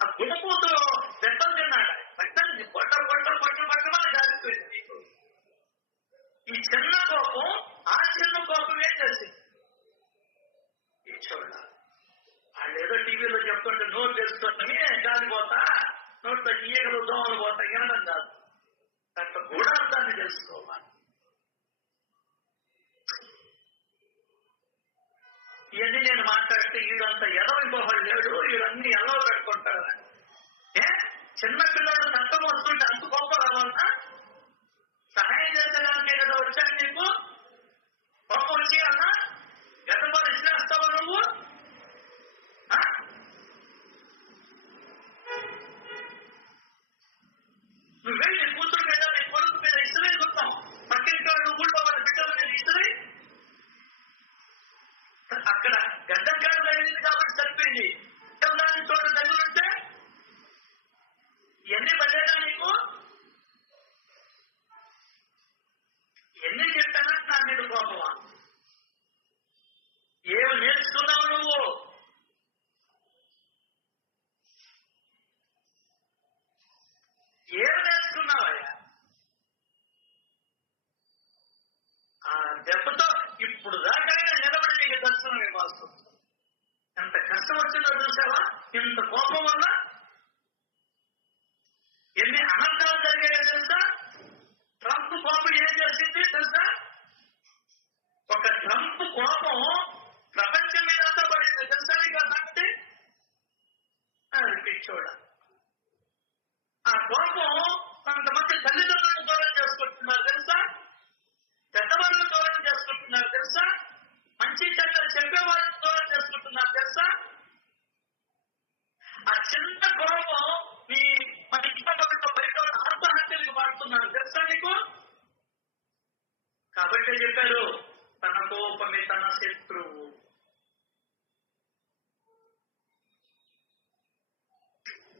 ఆ గుణపూతులు బెట్టలు తిన్నాడు. బట్టలు బట్టలు జారిపోయింది నీకు. ఈ చిన్న కోపం ఆ చిన్న కోపం ఏం చేసింది? ఈ చూడాలి. వాళ్ళు ఏదో టీవీలో చెప్తుంటే నోరు తెలుసుకొని గాలిపోతా, నోట్లో ఈగలు దోమలు పోతా వినడం కాదు. దాంట్లో గూఢార్థాన్ని తెలుసుకోవాలి. ఇవన్నీ నేను మాట్లాడితే వీడంతా ఎదవ ఇంకోహళ్ళు లేడు, వీడన్నీ ఎదవ పెట్టుకుంటాడు. చిన్న పిల్లడు కష్టం వస్తుంటే అంత కోపం రావాలన్నా? సహాయం చేసేదానికే కదా వచ్చాను నీకు. కోపం వచ్చి అన్నా గతపాలు ఇచ్చేస్తావా నువ్వు? నువ్వే నీ కూతురు మీద, నీ కొడుకు మీద ఇసురే చూస్తాం. పక్కింటి వాళ్ళు ఊళ్ళో వాళ్ళ బిడ్డల మీద ఇసురే. అక్కడ దెబ్బతో ఇప్పుడు దాకా నిలబడి నీకు దర్శనం ఇవ్వాల్సి వస్తుంది. ఎంత కష్టం వచ్చిందో చూసావా? ఇంత కోపం వల్ల ఎన్ని అనర్థాలు జరిగాయో తెలుసా? ట్రంప్ కోపం ఏం చేసింది తెలుసా? ఒక ట్రంప్ కోపం ప్రపంచం మీద అంతా పడింది తెలుసా నీకు? సంగతి అది పిచ్చోడ. ఆ కోపం కొంతమంది తల్లిదండ్రులను దూరం చేసుకుంటున్నారు తెలుసా? పెద్దవాళ్ళను దూరం చేసుకుంటున్నారు తెలుసా? మంచి చెడ్డ చెప్పేవాళ్ళని దూరం చేసుకుంటున్నారు తెలుసా? ఆ చిన్న కోపం మన ఇంట్లో బయట ఆత్మహత్యలకు వాడుతున్నారు తెలుసా నీకు? కాబట్టి చెప్పారు, తన కోపమే తన శత్రువు.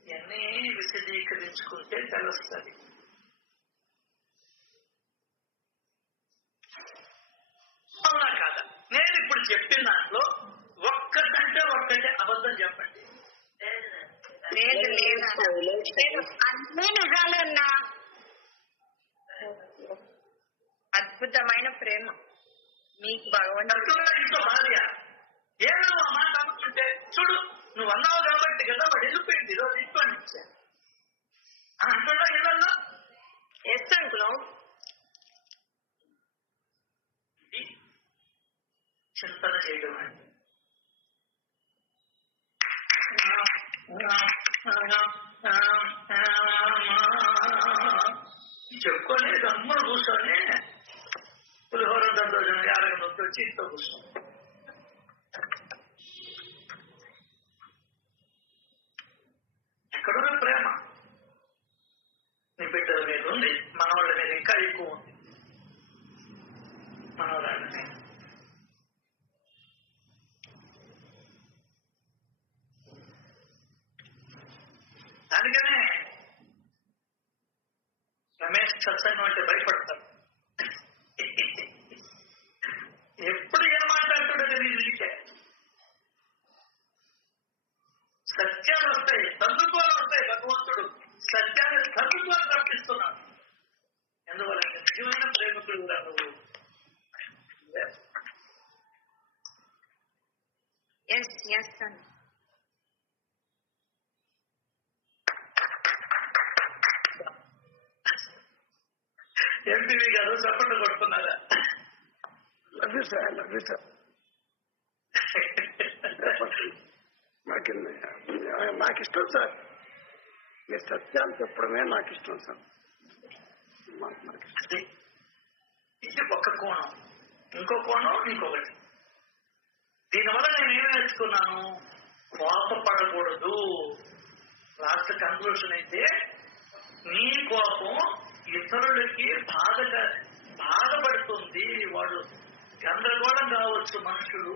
ఇవన్నీ విశదీకరించుకుంటే తెలుస్తుంది. అవునా కాదా? నేను ఇప్పుడు చెప్పిన దాంట్లో ఒక్కటంటే ఒక్కటే అబద్ధం చెప్పండి. అన్నీ నిజాలన్నా. అద్భుతమైన ప్రేమ మీకు భగవంతుడు. ఇంట్లో భార్య ఏదో ఆ మాట అనుకుంటే చూడు, నువ్వు అన్నావు కాబట్టి కదా వాడు వెళ్ళిపోయింది ఈరోజు ఇంట్లో నుంచి అంటున్నా ఇళ్ళల్లో. Yes uncle. చింతన చేయడం అండి. చెప్పుకొని గమ్మున కూర్చొని పులిహోర దర్శనం యారగ నొప్పి వచ్చి ఇంట్లో కూర్చొని ఎక్కడున్న ప్రేమ నీ బిడ్డల మీద ఉంది, మనవాళ్ళ మీద ఇంకా ఎక్కువ ఉంది. మనవాళ్ళ మీద దానికనే రమేష్ సత్సంగం అంటే భయపడతారు. ఎప్పుడు ఏం మాట్లాడుతుండో తెలియదు. సత్యాలు వస్తాయి, తన్నుకోలు వస్తాయి. భగవంతుడు సత్యాన్ని తన్నుకోలు తప్పిస్తున్నాడు. ఎందువల్ల నిజమైన ప్రేమికుడు కూడా నువ్వు. ఎంపీవి గారు చప్పట్లు కొడుతున్నారా? లవ్ సార్ నాకు ఇష్టం సార్. మీరు సత్యాలు చెప్పడమే నాకు ఇష్టం సార్. ఇది ఒక కోణం. ఇంకో కోణం ఇంకొకటి. దీనివల్ల నేనేం నేర్చుకున్నాను? కోపపడకూడదు. లాస్ట్ కన్క్లూషన్ అయితే నీ కోపం ఇతరులకి బాధపడుతుంది. వాడు గందరగోళం కావచ్చు మనుషులు.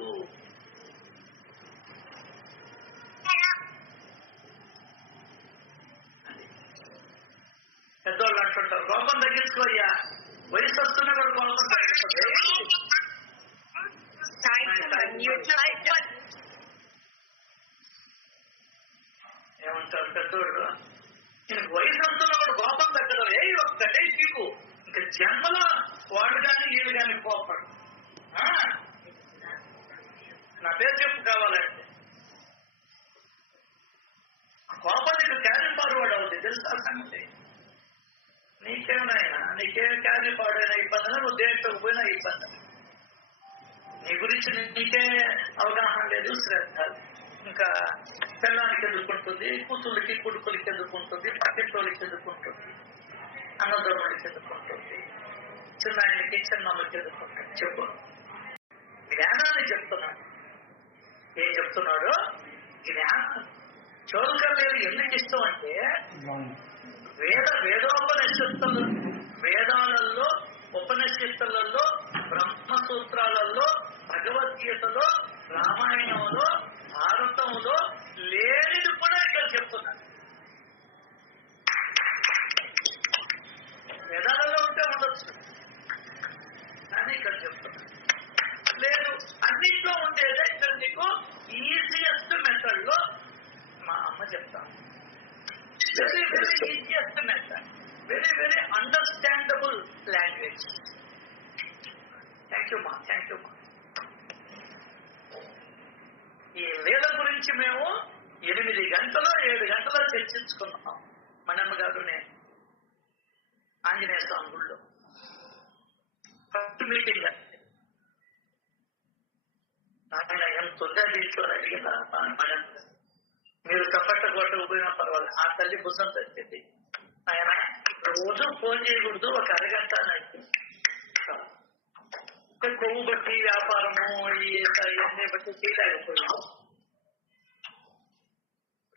పెద్దవాళ్ళు అంటుంటారు, కోపం తగ్గించుకోయ్యా, వయసు వస్తున్నా కూడా కోపం తగ్గిస్తుంది. ఏమంటారు పెద్దోళ్ళు? నేను వయసు వస్తున్నా కూడా కోపం తగ్గడం ఒక్కటే పీకు. ఇంకా జన్మలో వాడు కానీ వీళ్ళు కానీ కోపడు. నా పేరు చెప్పు కావాలంటే కోపం నీకు క్యారీ ఫార్వర్డ్ అవుతుంది తెలుసా సంగతి. నీకేమైనా నీకేం క్యారీ ఫార్వర్డ్ అయినా ఇబ్బంది, నువ్వు దేంట్లో పోయినా ఇబ్బంది. నీ గురించి నీకే అవగాహన లేదు, శ్రద్ధ. ఇంకా పిల్లానికి ఎదుర్కొంటుంది, కూతుళ్ళకి కొడుకులకి ఎదుర్కొంటుంది, పక్కింటోళ్ళకి ఎదుర్కొంటుంది, అన్నదమ్ముడికి ఎదుర్కొంటుంది, చిన్నాయనకి చిన్నమ్మకి ఎదుర్కొంటుంది. చెప్పు, జ్ఞానాన్ని చెప్తున్నాడు. ఏం చెప్తున్నాడు? జ్ఞానం. చోరుకలేదు ఎందుకు ఇష్టం అంటే వేదోపనిషత్తులు, వేదాలలో, ఉపనిషత్తులలో, బ్రహ్మసూత్రాలలో, భగవద్గీతలో, రామాయణంలో, భారతంలో లేనిది కూడా ఇక్కడ చెప్తున్నాడు. వేదాలలో ఉంటే ఉండొచ్చు, కానీ ఇక్కడ చెప్తున్నాడు. లేదు, అన్నింట్లో ఉండేదే ఇక్కడ నీకు ఈజియెస్ట్ మెథడ్ లో మా అమ్మ చెప్తాను. Very very easiest method, very very understandable language. Thank thank you మా. ఈ లీల గురించి మేము 8 గంటలో 7 గంటలో చర్చించుకున్నాం. మనమ్మ గారు నేను ఆంజనేయ స్వామి గుళ్ళో ఫస్ట్ మీటింగ్. ఆయన ఎంత ఉందా దీంట్లో అడిగిన మనం మీరు తప్పట్ట కొట్టకపోయినా పర్వాలేదు, ఆ తల్లి భుజం తగ్గింది. ఆయన రోజు ఫోన్ చేయకూడదు, ఒక అరగంట అని. కొవ్వు బట్టి వ్యాపారము ఇవన్నీ బట్టి చేయలేకపోయాం.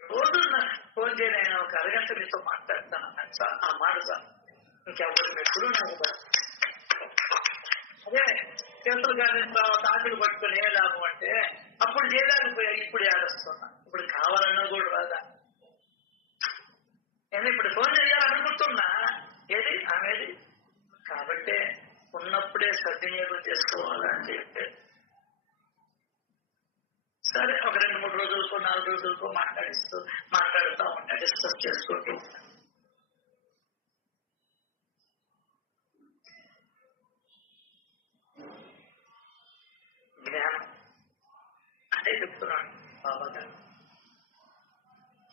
రోజు ఫోన్ చేయని ఆయన ఒక అరగంట మీతో మాట్లాడతాను సార్, ఆ మాట సార్ ఇంకెవరు ఎప్పుడు నాకు అదే చేతులు కానీ తాకులు పట్టుకుని ఏ లాభం అంటే అప్పుడు చేయలేకపోయా, ఇప్పుడు ఏడుస్తున్నా. ఇప్పుడు కావాలన్నా కూడా రాదా. నేను ఇప్పుడు ఫోన్ చేయాలనుకుంటున్నా, ఏది ఆమెది. కాబట్టి ఉన్నప్పుడే సద్వినియోగం చేసుకోవాలని చెప్పి సరే ఒక 2-3 రోజులకో 4 రోజులకో మాట్లాడుతూ ఉంటా, డిస్కస్ చేసుకుంటూ. జ్ఞానం అదే చెప్తున్నాను బాబా గారు.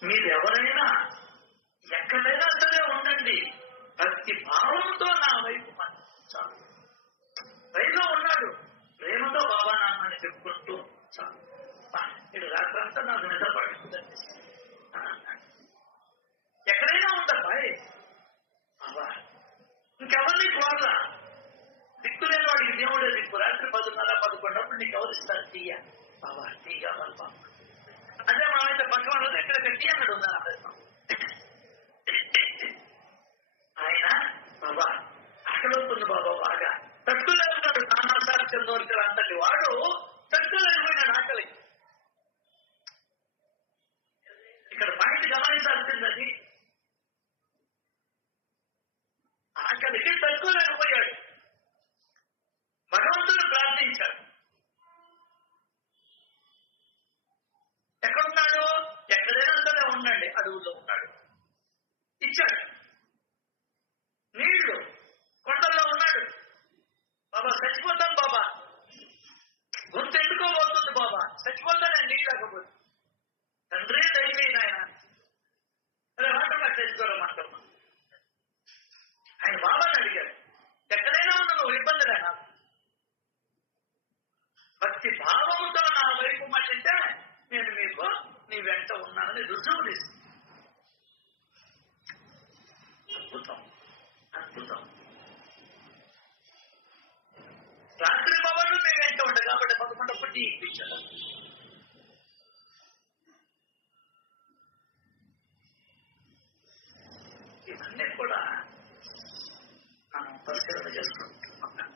మీరు ఎవరైనా ఎక్కడైనా సరే ఉండండి, భక్తి భావంతో నా వైపు చాలు. రైల్లో ఉన్నాడు, ప్రేమతో బాబా నాన్నని చెప్పుకుంటూ చాలు. ఇది రాత్రంతా నాకు నిద్రపడుతుందండి. ఎక్కడైనా ఉంటాయి బాబా, ఇంకెవరిని కోరలా. దిక్కులేని వాడికి దేవుడే దిక్కు. రాత్రి 10:30-11 నీకు ఎవరిస్తారు తీయ బాబా, తీగా బాబా అంటే మనమైతే పక్కన వాళ్ళతో ఎక్కడ టీ అన్నట్టు ఉందా ప్రశ్న. ఆయన బాబా అక్కడ ఉంటుంది బాబా బాగా తట్టుకోలేకపోయాడు. నాన్నసారి చంద్రవర్కర్ అంతటి వాడు తట్టుకోలేకపోయినాడు ఆకలి. ఇక్కడ పాయింట్ గమనించాల్సిందని, ఆకలికి తట్టుకోలేకపోయాడు. భగవంతుడు ప్రార్థించాడు. ఎక్కడున్నాడు? ఎక్కడైనా సరే ఉండండి, అడవుల్లో ఉన్నాడు. ఇచ్చాడు. నీళ్లు కొండల్లో ఉన్నాడు. బాబా చచ్చిపోతాం బాబా, గొంతు ఎండుకోబోతుంది బాబా, చచ్చిపోతానే నీళ్ళు లేకపోతే. తండ్రి దయచేయి నాయన, అదే మాట్లాడ తెచ్చుకోరా మాట్లాడమా. ఆయన బాబాని అడిగాడు, ఎక్కడైనా ఉన్నా నువ్వు ఇబ్బంది లేనా, భక్తి భావముతో నా వైపు మళ్ళితే నేను మీకు నీ వెంట ఉన్నానని రుజువు తీస్తుంది. అద్భుతం. రాత్రి పవన్లు మీ వెంట ఉంటాయి కాబట్టి 11 టీ ఇప్పించాడు. ఇవన్నీ కూడా మనం పరిశీలన చేసుకుంటున్నాం.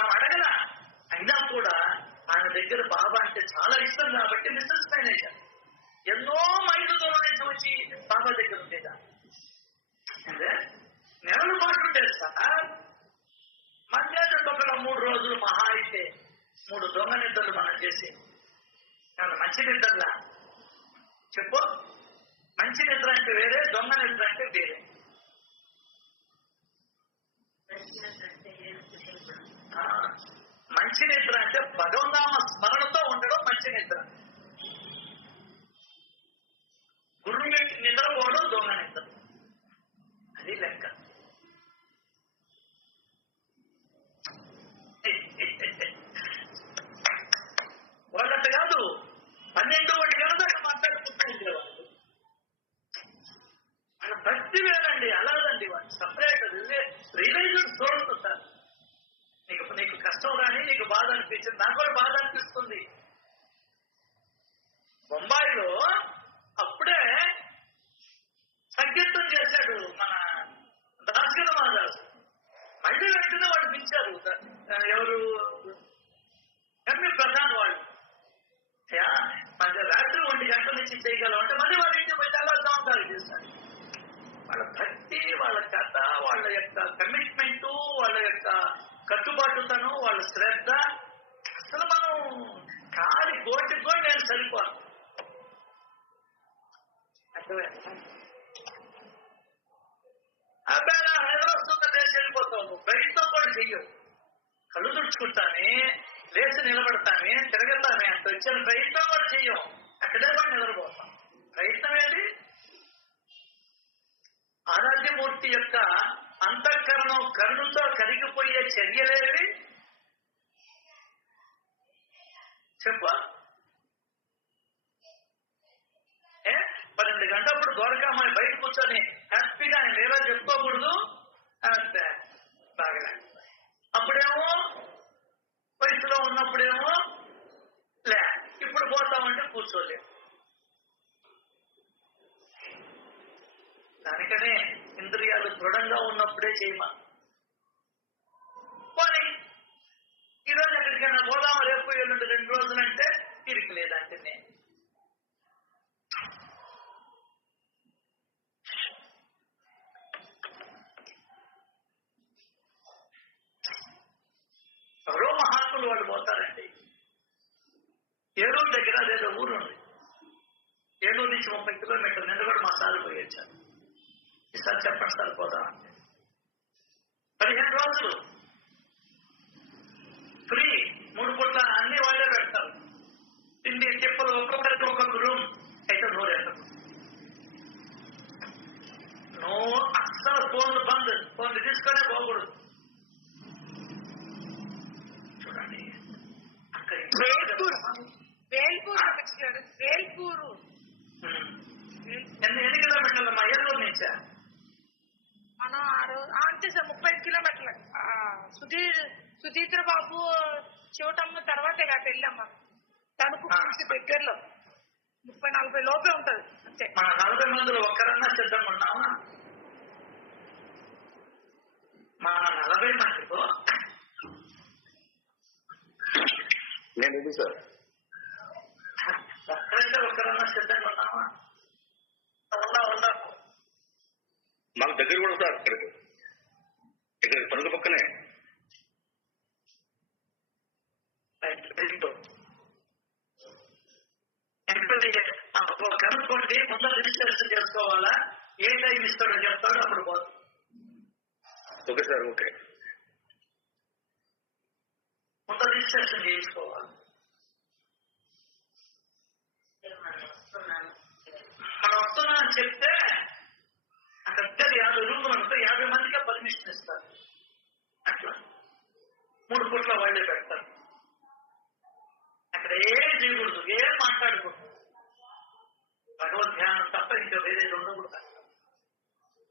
ఆమె అడగల, అయినా కూడా ఆయన దగ్గర బాబా అంటే చాలా ఇష్టం కాబట్టి మిస్సెస్ మేనేజర్ ఎన్నో మైలు దూరం నుంచి వచ్చి బాబా దగ్గర ఉండేదా. అంటే నెలలు మాట్లాడేది సార్. మధ్యాహ్నం ఒకళ్ళ 3 రోజులు మహా అయితే 3 దొంగ నిద్రలు మనం చేసి మంచి నిద్రలా చెప్పు. మంచి నిద్ర అంటే వేరే, దొంగ నిద్ర అంటే వేరే. మంచి నిద్ర అంటే భగవన్నామ స్మరణతో ఉండడం మంచి నిద్ర. గురువు నిద్రపోవడం దొంగ నిద్ర. అది లెక్క. వాళ్ళంత కాదు, 12 గంటల మాట్లాడుకుంటూ ఉండేవాళ్ళు. వాళ్ళ భక్తి వేరండి, అలాగండి. వాళ్ళు సపరేట్ రియలైజ్డ్ సోర్స్ సార్. నీకు కష్టం కానీ నీకు బాధ అనిపించింది, నాకు కూడా బాధ అనిపిస్తుంది. బొంబాయిలో అప్పుడే సంకీర్తన చేశాడు మన దాస్కర మహారాజు. మళ్ళీ వెంటనే వాళ్ళు పిలిచారు. ఎవరు? ఎంఏ ప్రధాన్ వాళ్ళు. రాత్రి 1 గంటల నుంచి చేయగలం అంటే మళ్ళీ వాళ్ళ ఇంటికి పోయి చాలా సంవత్సరాలు చేశారు. వాళ్ళ భక్తి, వాళ్ళ కథ, వాళ్ళ యొక్క కమిట్మెంట్, వాళ్ళ యొక్క కట్టుబాటుతనం, వాళ్ళ శ్రద్ధ, అసలు మనం కాలి గోటికి కూడా నేను సరిపోను. అబ్బాయి నా హైదరాబాద్ వస్తుందంటే వెళ్ళిపోతావు, నువ్వు బయటతో కూడా చెయ్యవు. కళ్ళు తుడుచుకుంటానే, లేచి నిలబడతానే, తిరగతానే అంత వచ్చిన ప్రయత్నం కూడా చెయ్యం. అక్కడే కూడా నిలబడిపోతాం. ప్రయత్నం ఏంటి? ఆరాధ్యమూర్తి యొక్క అంతఃకరణం కరుణతో కరిగిపోయే చర్యలేవి చెప్ప. 12 గంటప్పుడు ద్వారకామాయి బయట కూర్చొని హ్యాపీగా ఆయన లేదా చెప్పుకోకూడదు. బాగా అప్పుడేమో వయసులో ఉన్నప్పుడేమో లే, ఇప్పుడు పోతామంటే కూర్చోలేము. దానికనే ఇంద్రియాలు దృఢంగా ఉన్నప్పుడే చేయమా. పోనీ ఈరోజు ఎక్కడికైనా పోదాము, రేపు ఎల్లుండి 2 రోజులంటే తిరిగి లేదంటే నేను ఎవరో మహాత్ములు వాళ్ళు పోతారండి. ఏలూరు దగ్గర అదేదో ఊరు ఉంది. ఏలూరు నుంచి 30 కిలోమీటర్లు. నిన్న కూడా మా సార్ పోయి వచ్చాను. ఈసారి చెప్పండి సార్ పోదామంటే 15 రోజులు ఫ్రీ. 3 పూట్ల అన్ని వాళ్ళే పెడతారు. తిండి తిప్పలు ఒక్కొక్కరికి ఒక్కొక్క రూమ్. అయితే నోరెంతకు అస్సలు ఫోన్లు బంద్. ఫోన్లు తీసుకొనే పోకూడదు. చూడండి అక్కడ వేల్పూరు ఎన్ని కిలోమీటర్లు మా ఏలూరు నుంచా? మనం అంతే సార్ 30 కిలోమీటర్లు. సుధీంద్ర బాబు చివటమ్మ తర్వాతే కాదు వెళ్ళామ్మా. తణుకు దగ్గరలో 30-40 లోపే ఉంటది అంతే. మన 40 మందిలో ఒక్కరన్నా సిద్ధంగా ఉన్నామా? మన 40 మందిలో నేను ఇది సార్ ఒక్కరంటే ఒక్కరన్నా సిద్ధంగా ఉన్నామా? ఉందా మాకు దగ్గర కూడా సార్. ఇక్కడ తణుకు పక్కనే. కనుక్కోండి. ముందు రిజిస్ట్రేషన్ చేసుకోవాలా? ఏ టైం ఇస్తాడో చెప్తాడు, అప్పుడు పోతుంది. Okay sir. ఓకే. ముందు రిజిస్ట్రేషన్ చేయించుకోవాలి. మనం వస్తున్నామని చెప్తే అక్కడ 50 రూములు ఉంటే 50 మందికే పర్మిషన్ ఇస్తారు. అట్లా 3 పూట్ల వాళ్ళే పెడతారు. అక్కడ ఏం చేయకూడదు, ఏం మాట్లాడకూడదు. భగవద్ ధ్యానం తప్ప ఇంకా వేరేది ఉండకూడదు.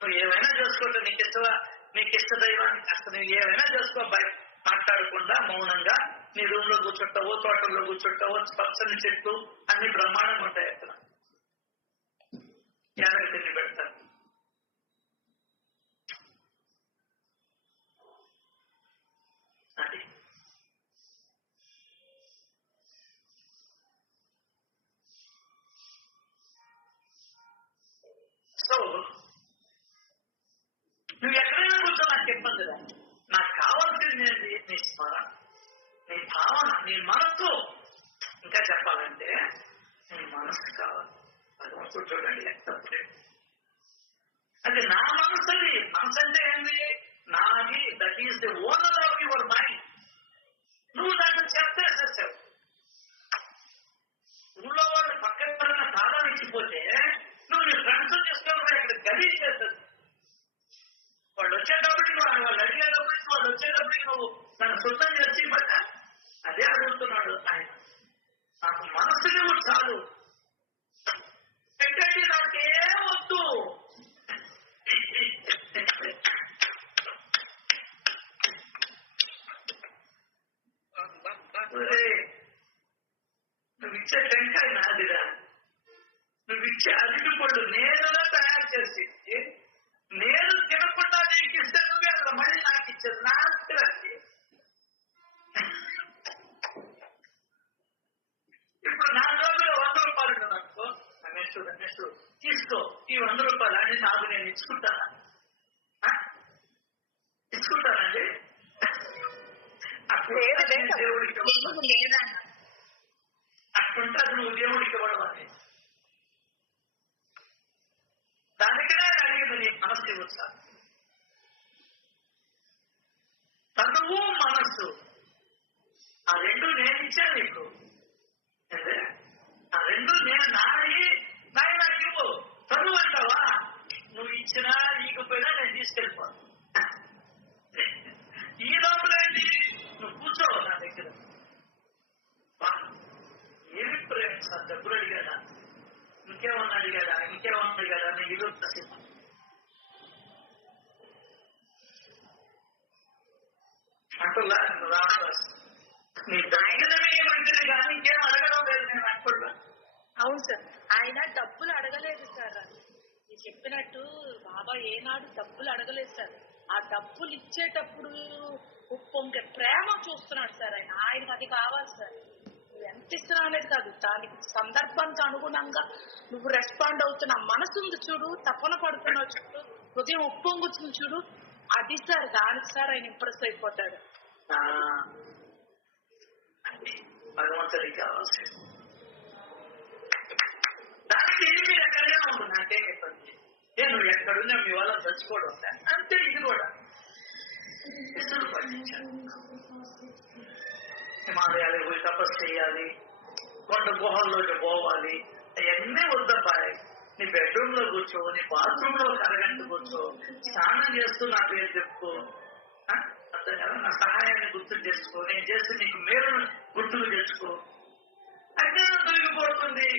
నువ్వు ఏమైనా చేసుకోవచ్చు. నీకు ఇష్ట దైవాన్ని అసలు నువ్వు ఏమైనా చేసుకో. మాట్లాడకుండా మౌనంగా నీ రూమ్ లో కూర్చుంటావో, తోటల్లో కూర్చుంటావో, పచ్చని చెట్లు అన్ని బ్రహ్మాండంగా ఉంటాయి. అక్కడ యాదకి తిండి పెడతారు. అది సో నువ్వు ఎక్కడైనా కూర్చో, నాకు ఇబ్బంది లేదు. నాకు కావాల్సింది ఏంటి? నీ స్మరణ, నీ భావన, నీ మనస్సు. ఇంకా చెప్పాలంటే నీ మనస్సు కావాలి. భగవంతుడు చూడండి ఎంత అది నా మనస్సు. అది మనసు అంటే ఏంటి? నాది. That is the owner of your mind. నువ్వు దాన్ని చెప్పేసేసావు. ఊళ్ళో వాళ్ళు పక్కన పడిన తాళం ఇచ్చిపోతే నువ్వు నీ ఫ్రెండ్స్ తీసుకొని ఇక్కడ గలీజ్ చేస్తుంది. వాళ్ళు వచ్చేటప్పటికి వాళ్ళు అడిగేటప్పటికి వాళ్ళు వచ్చేటప్పటికి నువ్వు నన్ను శుద్ధం చేసి బట్ట అదే అడుగుతున్నాడు ఆయన. నాకు మనసుని కూడా చాలు, పెట్టండి, నాకేం వద్దు. నువ్వు ఇచ్చే టెంకాయ నాదిరా. నువ్వు ఇచ్చే అరటి పళ్ళు నేనుగా తయారు చేసి నేను తినకుండా నీకు ఇస్తే నువ్వే అక్కడ మళ్ళీ నాకు ఇచ్చేది నా ఆస్తి. ఇప్పుడు 4 రోజులు 100 రూపాయలు అనుకో, నెక్స్ట్ తీసుకో ఈ 100 రూపాయలు అని నాకు నేను ఇచ్చుకుంటానా? ఇచ్చుకుంటానండి. దేవుడికి అట్లుంటుంది. నువ్వు దేవుడికి ఇవ్వడం అని దానికనే అడిగింది. నీ మనస్సు ఇవ్వచ్చా? తనువు మనస్సు ఆ రెండు నేను ఇచ్చాను నీకు. ఆ రెండు నేను నాయి నాకు ఇవ్వు. చదువు అంటావా? నువ్వు ఇచ్చినా ఇకపోయినా నేను తీసుకెళ్ళిపోను. ఈ లోపలేంటి నువ్వు కూర్చోవు నా దగ్గర. ఏమి ప్రేమ సార్, డబ్బులు అడిగాడా, ఇంకేమన్నా అడిగాడా, నేను ఇల్లు ప్రసిద్ధం. అంటున్నా రామదాస్, నీ దైనమే మంచిది కానీ ఇంకేం అడగడం లేదు నేను అనుకుంటా. అవును సార్, ఆయన డబ్బులు అడగలేదు సార్. మీరు చెప్పినట్టు బాబా ఏనాడు డబ్బులు అడగలేదు సార్. ఆ డబ్బులు ఇచ్చేటప్పుడు ఉప్పొంగే ప్రేమ చూస్తున్నాడు సార్. ఆయనకు అది కావాలి సార్. నువ్వు ఎంత ఇస్తున్నావు అనేది కాదు, దానికి సందర్భానికి అనుగుణంగా నువ్వు రెస్పాండ్ అవుతున్న మనసు ఉంది చూడు, తపన పడుతున్నావు చూడు, హృదయం ఉప్పొంగుతుంది చూడు, అది సార్. దానికి సార్ ఆయన ఇంప్రెస్ అయిపోతాడు. భగవంతుడికి కావాల్సి దానికి మీరు ఎక్కడైనా ఉంటుంది. నాకేం ఇబ్బంది, నేను ఎక్కడున్నా మీ వాళ్ళ చచ్చిపోవడం అంతే. ఇది కూడా ఇతరులు పట్టించాలి. హిమాలయాలకు పోయి తపస్సు చేయాలి, కొండ గుహల్లోకి పోవాలి, అవన్నీ వద్దబ్బాయి. నీ బెడ్రూమ్ లో కూర్చో, నీ బాత్రూమ్ లో అరగంట కూర్చో, స్నానం చేస్తూ నా పేరు చెప్పుకో, అర్థం కదా, నా సహాయాన్ని గుర్తు చేసుకో, నేను చేస్తే నీకు మేలు గుర్తులు తెచ్చుకో. అజ్ఞానం తొలగిపోతుంది,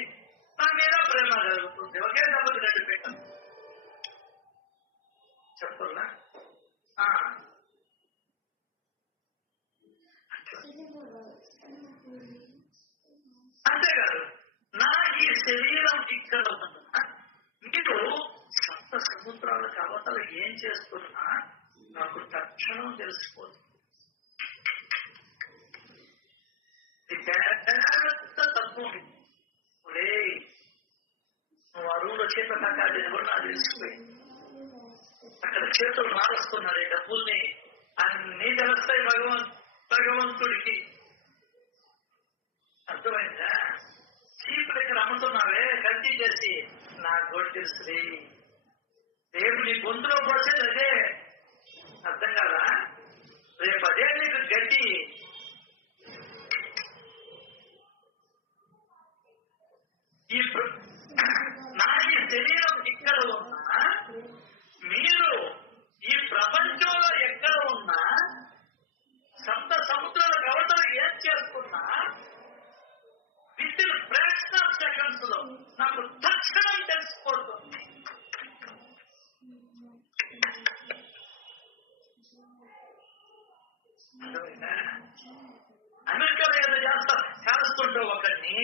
నా మీద ప్రేమ కలుగుతుంది. ఒకే దెబ్బకి రెండు పెట్టం చెప్పున్నా. అంతేకాదు, నా ఈ శరీరం ఇక్కడ ఉందా, మీరు సప్త సముద్రాలకు అవతల ఏం చేస్తున్నా నాకు తక్షణం తెలిసిపోతుంది. తత్వం నువ్వు అరువులో చేతులు కాకాడేది కూడా నాకు తెలిసిపోయింది. అక్కడ చేతులు మారుస్తున్నారు, ఈ డబ్బుల్ని అన్ని తెలుస్తాయి భగవంతుడికి. అర్థమైందా? చీపు దగ్గర అమ్ముతున్నావే కల్తీ చేసి, నాకు కూడా తెలుస్తుంది. రేపు నీ గొంతులో పోసేది అదే, అర్థం కదా? రేపు అదే నీకు గడ్డి. నా ఈ శరీరం ఇక్కడ ఉన్నా, మీరు ఈ ప్రపంచంలో ఎక్కడ ఉన్నా, సప్త సముద్రాల కవతలు ఏం చేస్తున్నా, with in fraction of seconds లో నాకు తక్షణం తెలిసిపోతుంది. అమెరికాలో ఏదో చేస్తా కాలుస్తుంటే ఒకరిని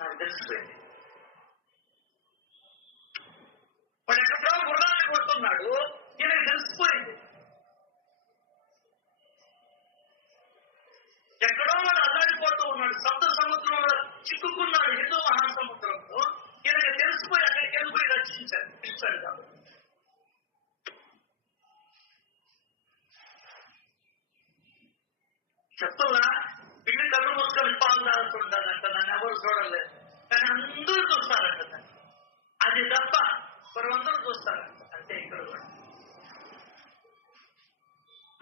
నాకు తెలిసిపోయింది. వాడు ఎక్కడో గుర్రాన్ని కొడుతున్నాడు, ఈయనకి తెలిసిపోయింది. ఎక్కడో వాడు అల్లాడిపోతూ ఉన్నాడు, సప్త సముద్రంలో చిక్కుకున్నాడు, హిందూ మహాసముద్రంలో. ఈయనకి తెలిసిపోయి అక్కడికి వెళ్ళిపోయి రక్షించాడు కాబట్టి. చెప్తున్నా, పిల్లి కళ్ళు మూసుకొని పాలు తాగుతుంటారంట, నన్ను ఎవరు చూడలేదు, కానీ అందరూ చూస్తారంట దాన్ని. అది తప్ప మరందరూ చూస్తారంట. అంటే ఇక్కడ కూడా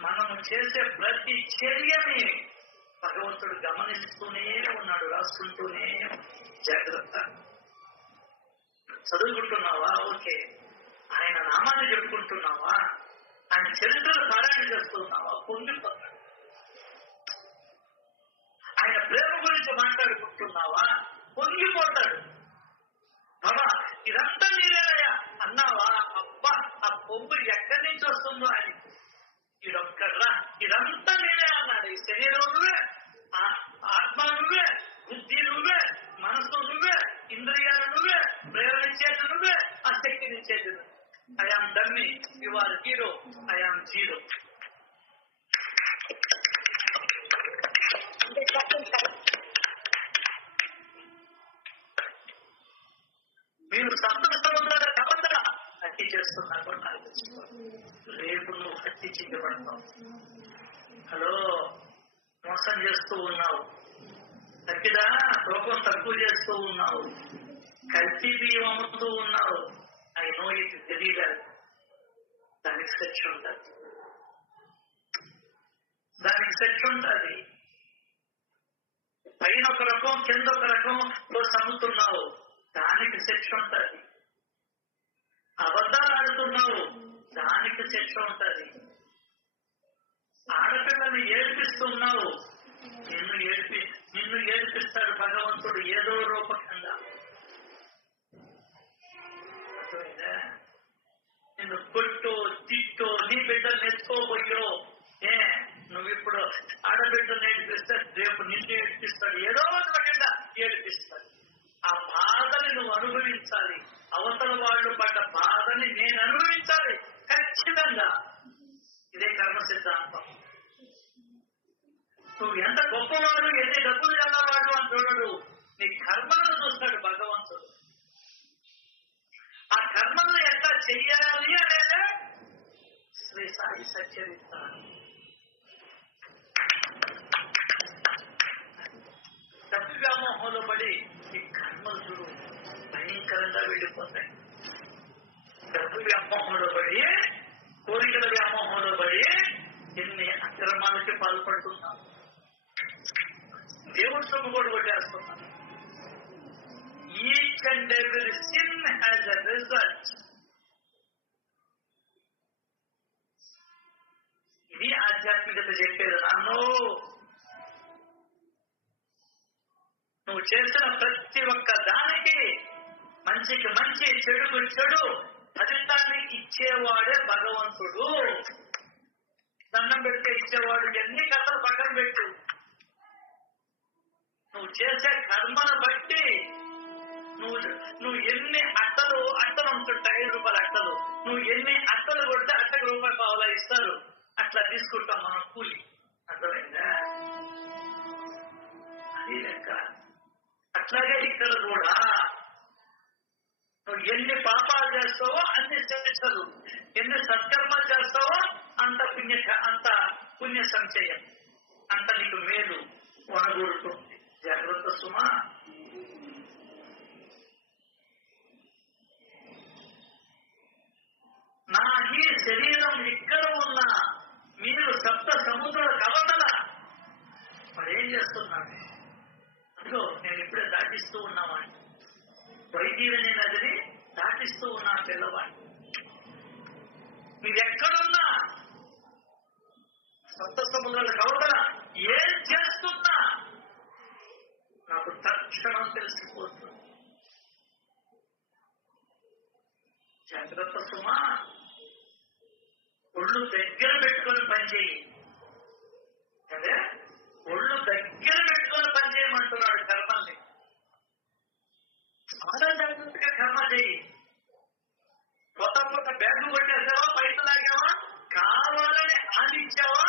మనము చేసే ప్రతి చర్యని భగవంతుడు గమనిస్తూనే ఉన్నాడు, రాసుకుంటూనే. జాగ్రత్త. చదువుకుంటున్నావా? ఓకే. ఆయన నామాన్ని చెప్పుకుంటున్నావా? ఆయన చరిత్రను పారాయణ చేస్తున్నావా? పొంగిపోతాడు. ఆయన ప్రేమ గురించి మాట్లాడుకుంటున్నావా? పొంగిపోతాడు. బాబా ఇదంతా నీరేనయ్యా అన్నావా? అబ్బా ఆ పొంగు ఎక్కడి నుంచి వస్తుందో ఆయన ఇదొక్కడ్రా, ఇదంతా నేనే అన్నాడు. ఈ శరీరం నువ్వే, ఆత్మ నువ్వే, బుద్ధి నువ్వే, మనసు నువ్వే, ఇంద్రియాలు నువ్వే, ప్రేరణించేది నువ్వే, ఆ శక్తినిచ్చేది నువ్వే. I am dummy, you are hero, I am zero. మీరు సప్త సముద్రాల కవంతరా హత్య చేస్తున్నారు కూడా నాకు తెలుసుకోవాలి. రేపు నువ్వు హత్య చేయబడతావు. హలో, మోసం చేస్తూ ఉన్నావు, తగ్గిదా తూకం తక్కువ చేస్తూ ఉన్నావు, కల్తీ బియ్యం అమ్ముతూ ఉన్నావు. ఐ నో ఇట్ తెలియదు. దానికి శిక్ష ఉంటుంది, దానికి శిక్ష ఉంటుంది. కింద ఒక రకంలో సమ్ముతున్నావు, దానికి శిక్ష ఉంటుంది. అబద్ధాలు ఆడుతున్నావు, దానికి శిక్ష ఉంటుంది. ఆడపిల్లని ఏడిపిస్తున్నావు, నిన్ను ఏడిపిస్తాడు భగవంతుడు ఏదో రూపకంగా. నిన్ను కొట్టు తిట్టు, నీ బిడ్డలు ఎత్తుకోబోయో, నువ్వు ఇప్పుడు ఆడబిడ్డలు ఏడిపిస్తే రేపు నిన్ను ఏడిపిస్తాడు, ఏదో ఒక రకంగా ఏడిపిస్తాడు. ఆ బాధని నువ్వు అనుభవించాలి. అవతల వాళ్ళు పడ్డ బాధని నేను అనుభవించాలి ఖచ్చితంగా. ఇదే కర్మ సిద్ధాంతం. నువ్వు ఎంత గొప్పవాడు, ఎన్ని డబ్బులు చల్లవాడు అని చూడడు, నీ కర్మలను చూస్తాడు భగవంతుడు. ఆ కర్మలను ఎట్లా చెయ్యాలి అనేది శ్రీ సాయి సచ్చరిత్ర. డబ్బు వ్యామోహంలో పడి ఈ కర్మలు చూడు భయంకరంగా వెళ్ళిపోతాయి. డబ్బు వ్యామోహంలో పడి, కోరికల వ్యామోహంలో పడి ఎన్ని అక్రమాలకి పాల్పడుతున్నాం. దేవుడి సొమ్ము కూడా కొట్టేస్తున్నాం. Each and every sin has a result. ఇది ఆధ్యాత్మికత చెప్పేది. నువ్వు చేసిన ప్రతి ఒక్క దానికి మంచికి మంచి, చెడుకు చెడు ఫలితాన్ని ఇచ్చేవాడే భగవంతుడు. దండం పెడితే ఇచ్చేవాడు. ఎన్ని కథలు పక్కన పెట్టు, నువ్వు చేసే కర్మను బట్టి నువ్వు ఎన్ని అట్టలు ఉంటుంటాయి, 5 రూపాయల అట్టలు, నువ్వు ఎన్ని అట్టలు కొడితే అట్టకు రూపాయి పావులా ఇస్తారు. అట్లా తీసుకుంటాం మనం కూలి. అర్థమైందా? అది లెక్క. అట్లాగే ఇక్కడ కూడా నువ్వు ఎన్ని పాపాలు చేస్తావో అన్ని శిక్షలు, ఎన్ని సత్కర్మలు చేస్తావో అంత పుణ్య సంచయం, అంత నీకు మేలు వనగూరుతుంది. జాగ్రత్త సుమా. నా ఈ శరీరం ఇక్కడ ఉన్నా మీరు సప్త సముద్రాల కవతల మరేం చేస్తున్నాను? అదిగో నేను ఇప్పుడే దాటిస్తూ ఉన్నావాడిని, వైద్యుని నదిని దాటిస్తూ ఉన్నా పిల్లవాడిని. మీరెక్కడున్నా సప్త సముద్రాల కవతల ఏం చేస్తున్నా నాకు తక్షణం తెలిసిపోతుంది. జాగ్రత్త సుమా. ఒళ్ళు దగ్గర పెట్టుకొని పనిచేయి. అదే ఒళ్ళు దగ్గర పెట్టుకొని పనిచేయమంటున్నాడు కర్మల్ని. చాలా జాగ్రత్తగా కర్మ చేయి. కొత్త బ్యాగు కొట్టేసావా, పైసలు లాగావా, కావాలని ఆదించావా,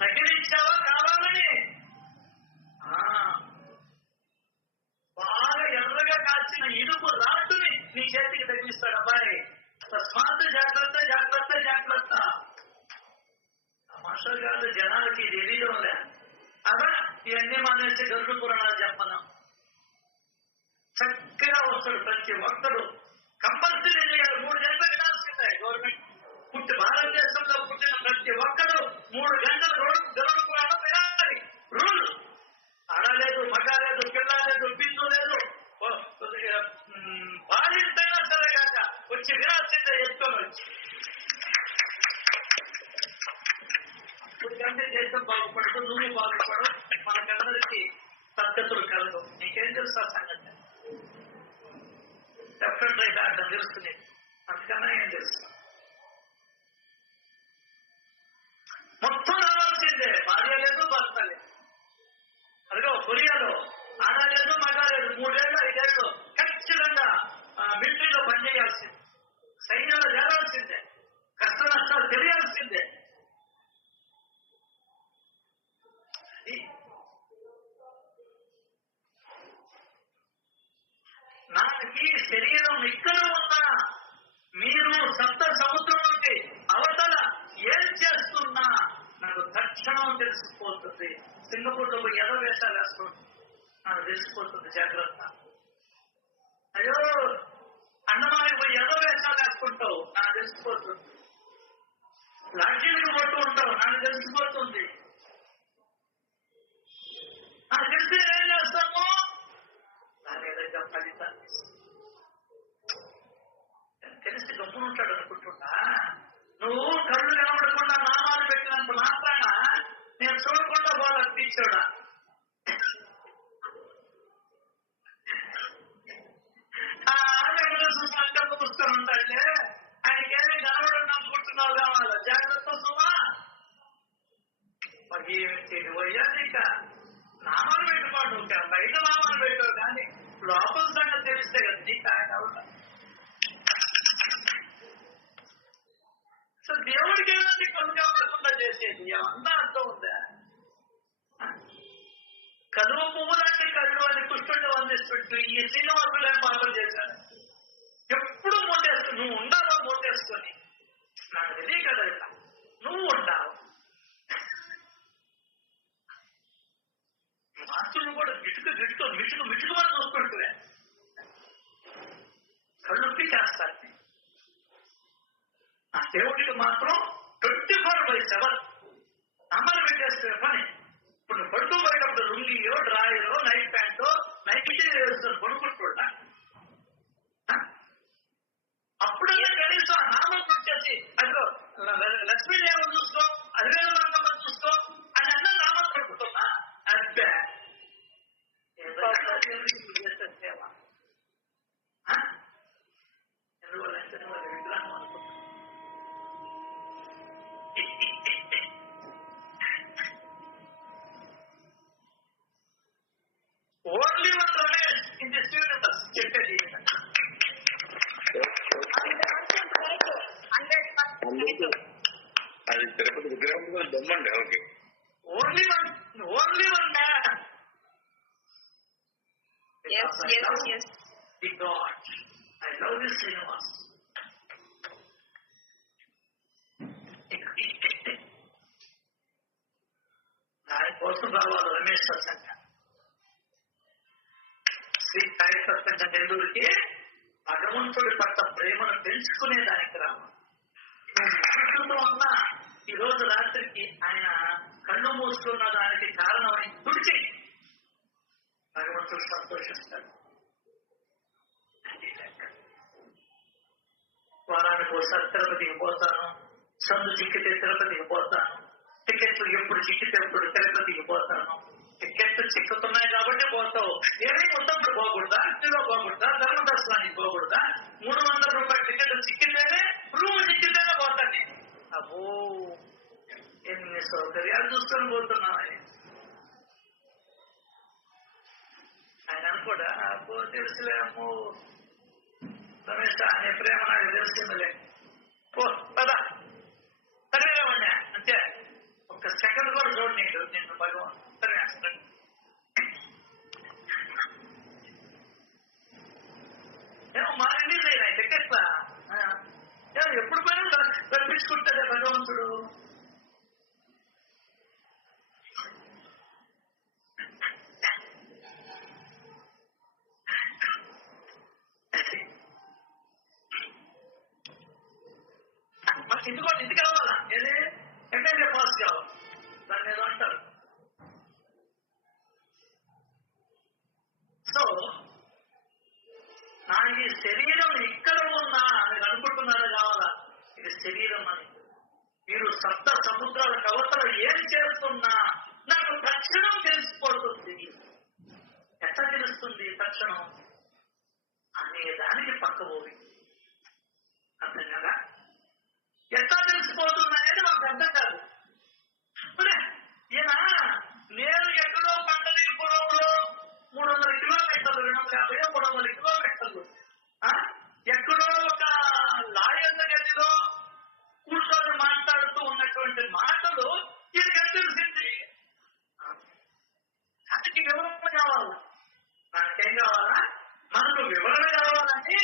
తగిలించావా కావాలని, బాగా ఎర్రగా కాల్చిన ఇనుపు రాటుని నీ చేతికి తగిలిస్తాడు. అబ్బాయి తస్మాత్ జాగ్రత్త జాగ్రత్త జాగ్రత్త. తమాషా కాదు, జనాలకి ఇది తెలియడంలే. అదా ఇవన్నీ మానేసి గరుడు పురాణాలు చెప్పను. చక్కగా వస్తాడు ప్రతి ఒక్కడు. కంపల్సరీ 3 గంటలు వినాల్సిందే. గవర్నమెంట్ భారతదేశంలో పుట్టిన ప్రతి ఒక్కడు 3 గంటలు గరుడు పురాణం వినాలి. రూల్. ఆడలేదు, మగ లేదు, పిల్ల లేదు, బిందు లేదు, బాధితైనా సరే కాక వచ్చి వినాల్సిందే. ఎత్తుకొని వచ్చి ఎందుకంటే దేశం బాగుపడదు, నువ్వు బాగుపడు, మనకందరికీ పద్ధతులు కలదు. నీకేం తెలుసు ఆ సంగతి? డెఫినెట్ రైట్ అర్థం తెలుస్తుంది. అందుకన్నా ఏం తెలుసు? మొత్తం రావాల్సిందే. భార్య లేదు, భర్త లేదు. అదిగో కొరియాలో ఆడలేదు, మగ లేదు, 3 ఏళ్ళు 5 ఏళ్ళు ఖచ్చితంగా మిలిటరీలో పనిచేయాల్సిందే, సైన్యంలో చేరాల్సిందే, కష్ట నష్టాలు తెలియాల్సిందే. నాకు ఈ శరీరం ఇక్కడ ఉన్నా మీరు సప్త సముద్రం నుండి అవతల ఏం చేస్తున్నా నాకు తక్షణం తెలిసిపోతుంది. సింగపూర్ లో ఎదో వేషాలు వేస్తుంది, నాకు తెలిసిపోతుంది. జాగ్రత్త. అయ్యో అన్నమానికి పోయి ఎదో వేషాలు వేసుకుంటావు, నాకు తెలిసిపోతుంది. లాడ్జీలకు పోతూ ఉంటావు, నాకు తెలిసిపోతుంది. చూడకుండా బాగా తీర్చోడా చూసినట్టు కూర్చొని ఉంటాడే ఆయనకి ఏమీ కనబడడం అనుకుంటున్నావు కావాలా జాగ్రత్త సుమా మరి ఏమి పోయాలి ఇక నామాలు పెట్టుకోండి ఇంకా బయట నామాలు పెట్టావు కానీ లోపల సంగతి తెలిస్తే కదా నీకు ఆయన సో దేవుడికి ఏమైనా కళ్ళు కావకుండా చేసేది ఏమన్నా అర్థం ఉందా కలువ పువ్వు లాంటి కళ్ళు అని కృష్ణుడిని వందిస్తుంటూ ఈ శ్రీనివాసులు ఏం పాపలు చేశారు ఎప్పుడు మోటేస్తు నువ్వు ఉండావా మోటేసుకొని నాకు తెలియ కదా ఇట్లా నువ్వు ఉండావు మాతులు కూడా మిటుకు మనం చూసుకుంటువే కళ్ళుప్పి చేస్తారు ఆ దేవుడికి మాత్రం 24/7 అమలు పెట్టేస్తే పని ఇప్పుడు పడుకోబోయేటప్పుడు లుంగియో డ్రాయరో నైట్ ప్యాంటో నైట్ వేస్తారు పడుకుంటున్నా అప్పుడల్లా కనీసం ఆ నామం వచ్చేసి అదిగో లక్ష్మీదేవం చూసుకో అదివేల రంగమ్మ చూసుకో అని అన్న నామం పడుకుతున్నా అదే చేసే సేవ ఎందువల్లంటే విగ్రహం అనుకుంటున్నా only one Ramesh in this universe చెప్పేది అది తిరుపతి విగ్రహం బొమ్మండి okay only one man the god I love this Srinivas దాని కోసం రావాలి రమేష్ సత్సంగ శ్రీ సాయి సత్సంగ నెల్లూరుకి భగవంతుడి పట్ల ప్రేమను పెంచుకునేదానికి రావాలి మనసుతో ఉన్న ఈ రోజు రాత్రికి ఆయన కళ్ళు మూసుకున్న దానికి కారణమైన తుడిచి భగవంతుడు సంతోషిస్తాడు వారానికి ఒకసారి తిరుపతికి పోతాను సందు చిక్కితే తిరుపతికి పోతాను టికెట్లు ఎప్పుడు చిక్కితే ఎప్పుడు తిరుపతికి పోతాను టికెట్లు చిక్కుతున్నాయి కాబట్టి పోతావు ఏమీ ఉన్నప్పుడు పోకూడదా ఇంటిలో పోకూడదా ధర్మదర్శనానికి పోకూడదా 300 రూపాయల టికెట్లు చిక్కితేనే రూమ్ చిక్కితేనే పోతాను నేను అబ్బో ఎన్ని సౌకర్యాలు చూసుకొని పోతున్నా ఆయన అనుకోడా అబ్బో తెలుసులేమో రమేష్ అనే ప్రేమ నాకు తెలుస్తుందిలే పో పదా సరేలేమన్నా అంతే ఒక్క సెకండ్ కూడా చూడనీడు నిన్ను భగవాన్ సరే ఏమో మా రిలీజ్ అయినా టికెట్లా ఎప్పుడు పైన రప్పించుకుంటాడే భగవంతుడు ఇంటికి కావాలా ఏది ఎమ్మెల్యే పాస్ కావాలి దాన్ని ఏదో అంటారు సో నా ఈ శరీరం ఇక్కడ ఉన్నా మీరు అనుకుంటున్నారా కావాలా ఇది శరీరం అని మీరు సప్త సముద్రాల కవతలు ఏం చేస్తున్నా నాకు తక్షణం తెలిసిపోతుంది ఎట్లా తెలుస్తుంది తక్షణం అనే దానికి పక్కబోవి అర్థం కదా ఎట్లా తెలిసిపోతుంది అనేది మాకు అర్థం కాదు ఈయన నేను ఎక్కడో పంటని పొడవులో 300 కిలోమీటర్లు 250 300 కిలోమీటర్లు ఎక్కడో ఒక లాయర్ల గదిలో కూర్చొని మాట్లాడుతూ ఉన్నటువంటి మాటలు ఇది తెలిసింది దానికి వివరణ కావాలి మనకేం కావాలా మనకు వివరణ కావాలని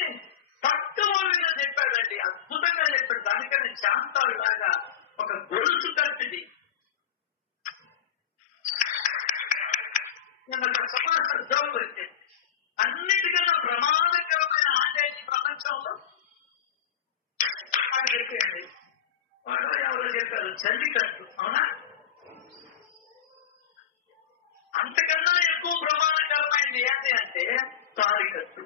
పట్టుమూలిగా చెప్పాడండి అద్భుతంగా చెప్పాడు దానికన్నా శాంతాలు లాగా ఒక గొలుసు కట్టిది నేను సమాచారం జోకు వచ్చేది అన్నిటికన్నా ప్రమాదకరమైన ఆట ఈ ప్రపంచంలో అని చెప్పండి వాడు ఎవరో చెప్పారు జల్లికట్టు అవునా అంతకన్నా ఎక్కువ ప్రమాదకరమైనది ఏంటి అంటే తాలికట్టు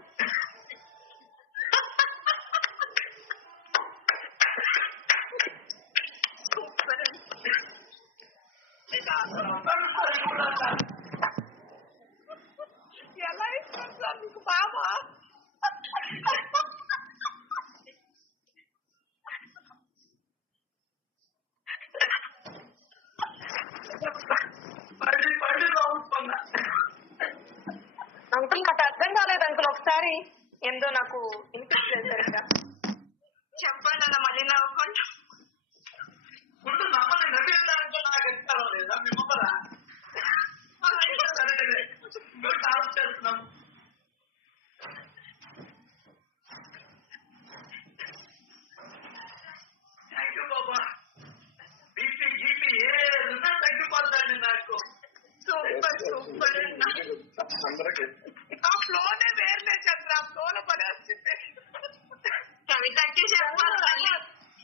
ఎలా ఇస్తారు సార్ మీకు బాబా? అంకుల్ నాకు అర్థం కాలేదు అంకుల్, ఒకసారి ఏందో నాకు వినిపించలేదు సరిగ్గా. చెప్పండి అన్న, మళ్ళీ నవ్వుకుంటా. ముందు నమ్మని నవ్వేదానికి నాకు ఎక్కాలో లేదా మీ ముందర సరే ఆఫ్ చేస్తున్నాం. Thank you Baba. బీపీ గీపీ ఏదన్నా తగ్గిపోతాండి నాకు. సూపర్ సూపర్ అన్న. అందరికి ఆ ఫ్లోనే వేర్లే చంద్ర, ఆ ఫ్లోలో పని వచ్చింది. కవితకి చెప్పాలి.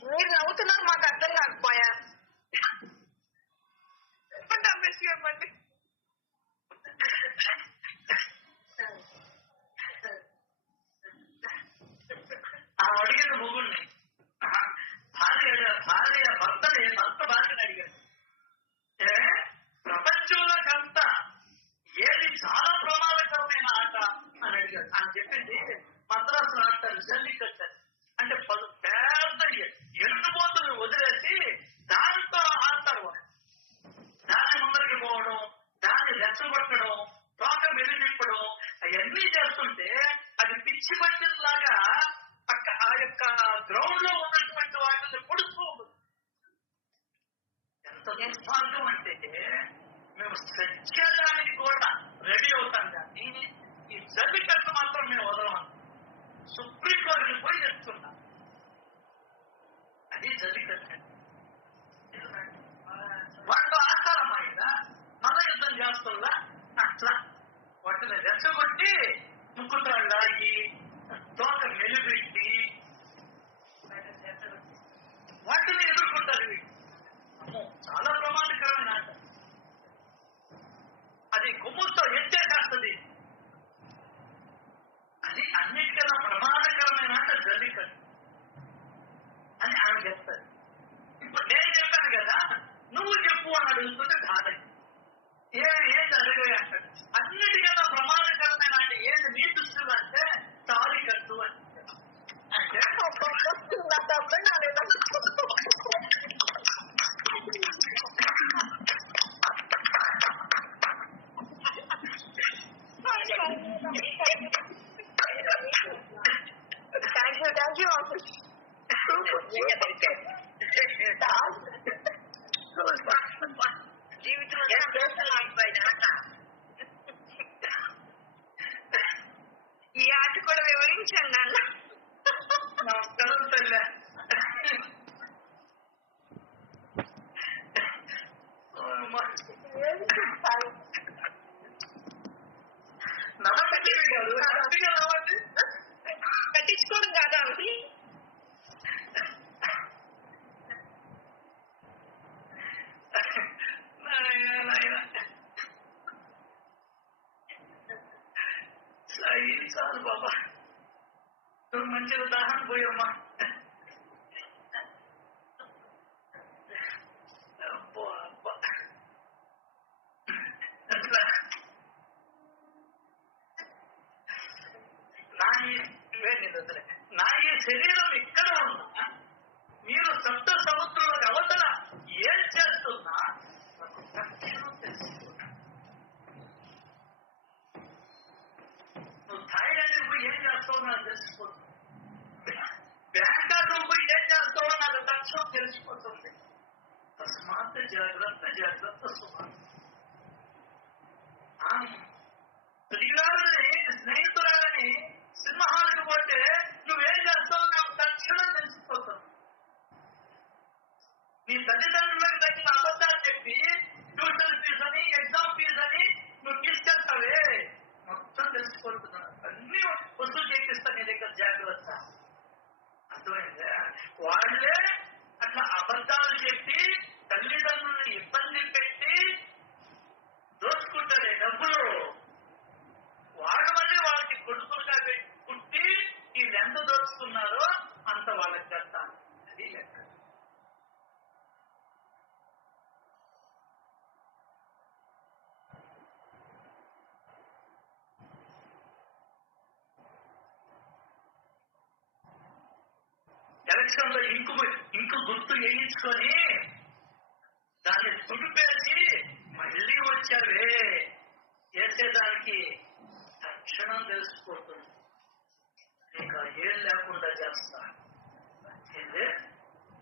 మీరు నవ్వుతున్నారు, మాకు అర్థం కాకపోయా. చెప్పండి అమ్మేసి చెప్పండి. అడిగింది మొగుడిని, భర్త భార్యని అడిగాడు. ప్రపంచంలోకంతా ఏది చాలా ప్రమాదకరమైన ఆట అని అడిగాడు. అని చెప్పింది మద్రాసులో ఆడతారు జల్లికట్టు. అంటే పెద్ద ఎండుపోతులు వదిలేసి దానితో ఆడతారు వాళ్ళు. దాని ముందరికి పోవడం, దాన్ని రెచ్చగొట్టడం, తోక మెలిదిప్పడం, అవన్నీ చేస్తుంటే అది పిచ్చి పట్టినలాగా ఆ యొక్క గ్రౌండ్ లో ఉన్నటువంటి వాటిని పొడుస్తూ ఉంటుంది. ఎంత దుర్మార్గం అంటే మేము సత్యానికి కూడా రెడీ అవుతాం, కానీ ఈ జల్లికట్టు మాత్రం మేము వదలం. సుప్రీంకోర్టుని పోయి చెప్తున్నాం. అది జల్లికట్టు. వాళ్ళు ఆడతారమ్మా ఇక మళ్ళా యుద్ధం చేస్తుందా అట్లా వాటిని రెచ్చగొట్టి ముక్కుతాడు లాగి తోక మెలిపెట్టి వాటిని ఎదుర్కొంటారు వీళ్ళు. అమ్మో, చాలా ప్రమాదకరమైన ఆట అది. కొమ్ముతో ఎత్తేసేస్తుంది. అది అన్నిటికన్నా ప్రమాదకరమైన ఆట జల్లికట్టు అని ఆమె చెప్తారు. ఇప్పుడు నేను చెప్పాను కదా, నువ్వు చెప్పు అని అడుగుతుంటే కాదని ఏది అడగవే అంటాడు. అన్నిటికన్నా ప్రమాదకరమైన అంటే ఏది నీ దృష్టిలో అంటే తాళి కట్టు అని. అంటే నాకు అర్థం కాలేదు. Thank you uncle. జీవితం ఈ ఆట కూడా వివరించండి అన్న. నమస్కారం తల్లి. నమ్మకం కాదు, హ్యాపీగా నవ్వండి. పట్టించుకోవడం కాదా అంకుల్? చాలు బాబా, నువ్వు మంచిగా దాహం పోయమ్మా. అబ్బో అబ్బా, అట్లా నా ఈ శరీరం ఇక్కడ ఉన్నా, మీరు సప్త సముద్రులకు అవతల ఏం చేస్తున్నా నాకు తక్షణం తెలుసుకున్నా. నువ్వు థాయిలాండ్ పోయి ఏం చేస్తావు నాకు తెలిసిపోతుంది. బ్యాంకాక్ పోయి ఏం చేస్తావో నాకు తక్షణం తెలిసిపోతుంది. తస్మాత్ జాగ్రత్త జాగ్రత్త సుమా. ప్రియురాలని స్నేహితురాలని సింహాలకు పోతే నువ్వేం చేస్తావు నాకు తక్షణం తెలిసిపోతుంది. నీ తల్లిదండ్రులకు తగ్గిన అబద్ధాలు చెప్పి ట్యూషన్ ఫీజు అని ఎగ్జామ్ ఫీజు అని నువ్వు తీసుకెళ్తావే మొత్తం తెలిసిపోతున్నాను. అన్ని వసూలు చేపిస్తా నీ దగ్గర, జాగ్రత్త. అర్థమైందా? వాళ్ళే అట్లా అబద్ధాలు చెప్పి తల్లిదండ్రులను ఇబ్బంది పెట్టి దోచుకుంటారే డబ్బులు. వాళ్ళు మళ్ళీ వాళ్ళకి కొడుకులుగా పుట్టి వీళ్ళు ఎంత దోచుకున్నారో అంత వాళ్ళకి చేస్తాను. అది లెక్క. అక్షరంలో ఇంకు గుర్తు వేయించుకొని దాన్ని తుడిపేసి మళ్ళీ వచ్చావే చేసేదానికి తక్షణం తెలిసిపోతుంది. నీకు ఏం లేకుండా చేస్తా,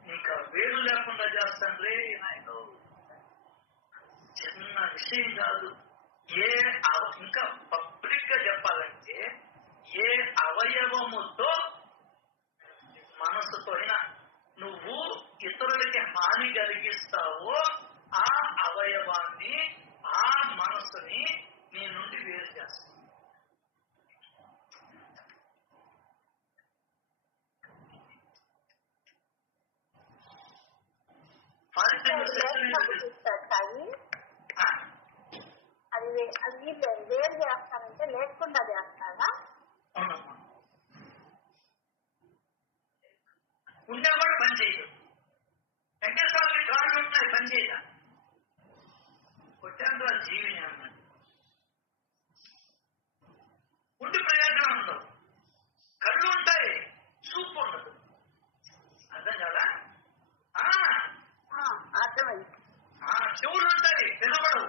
నీకు వేలు లేకుండా చేస్తాను రే నాయన. చిన్న విషయం కాదు. ఇంకా పబ్లిక్ గా చెప్పాలంటే ఏ అవయవముతో మనసుతోనా నువ్వు ఇతరులకి హాని కలిగిస్తావో ఆ అవయవాన్ని, ఆ మనసుని నీ నుండి వేరు చేస్తావు. అది వేరు చేస్తానంటే లేకుండా చేస్తారా? ఉండేవాడు పని చేయదు. వెంకటేశ్వర కాళ్ళు ఉంటాయి, పని చేయదా. కొట్టాను జీవిని అన్నది ఉండి ప్రయోజనం ఉండదు. కళ్ళు ఉంటాయి, చూపు ఉండదు. అర్థం కదా? అర్థమైంది. చెవులు ఉంటాయి, వినబడవు.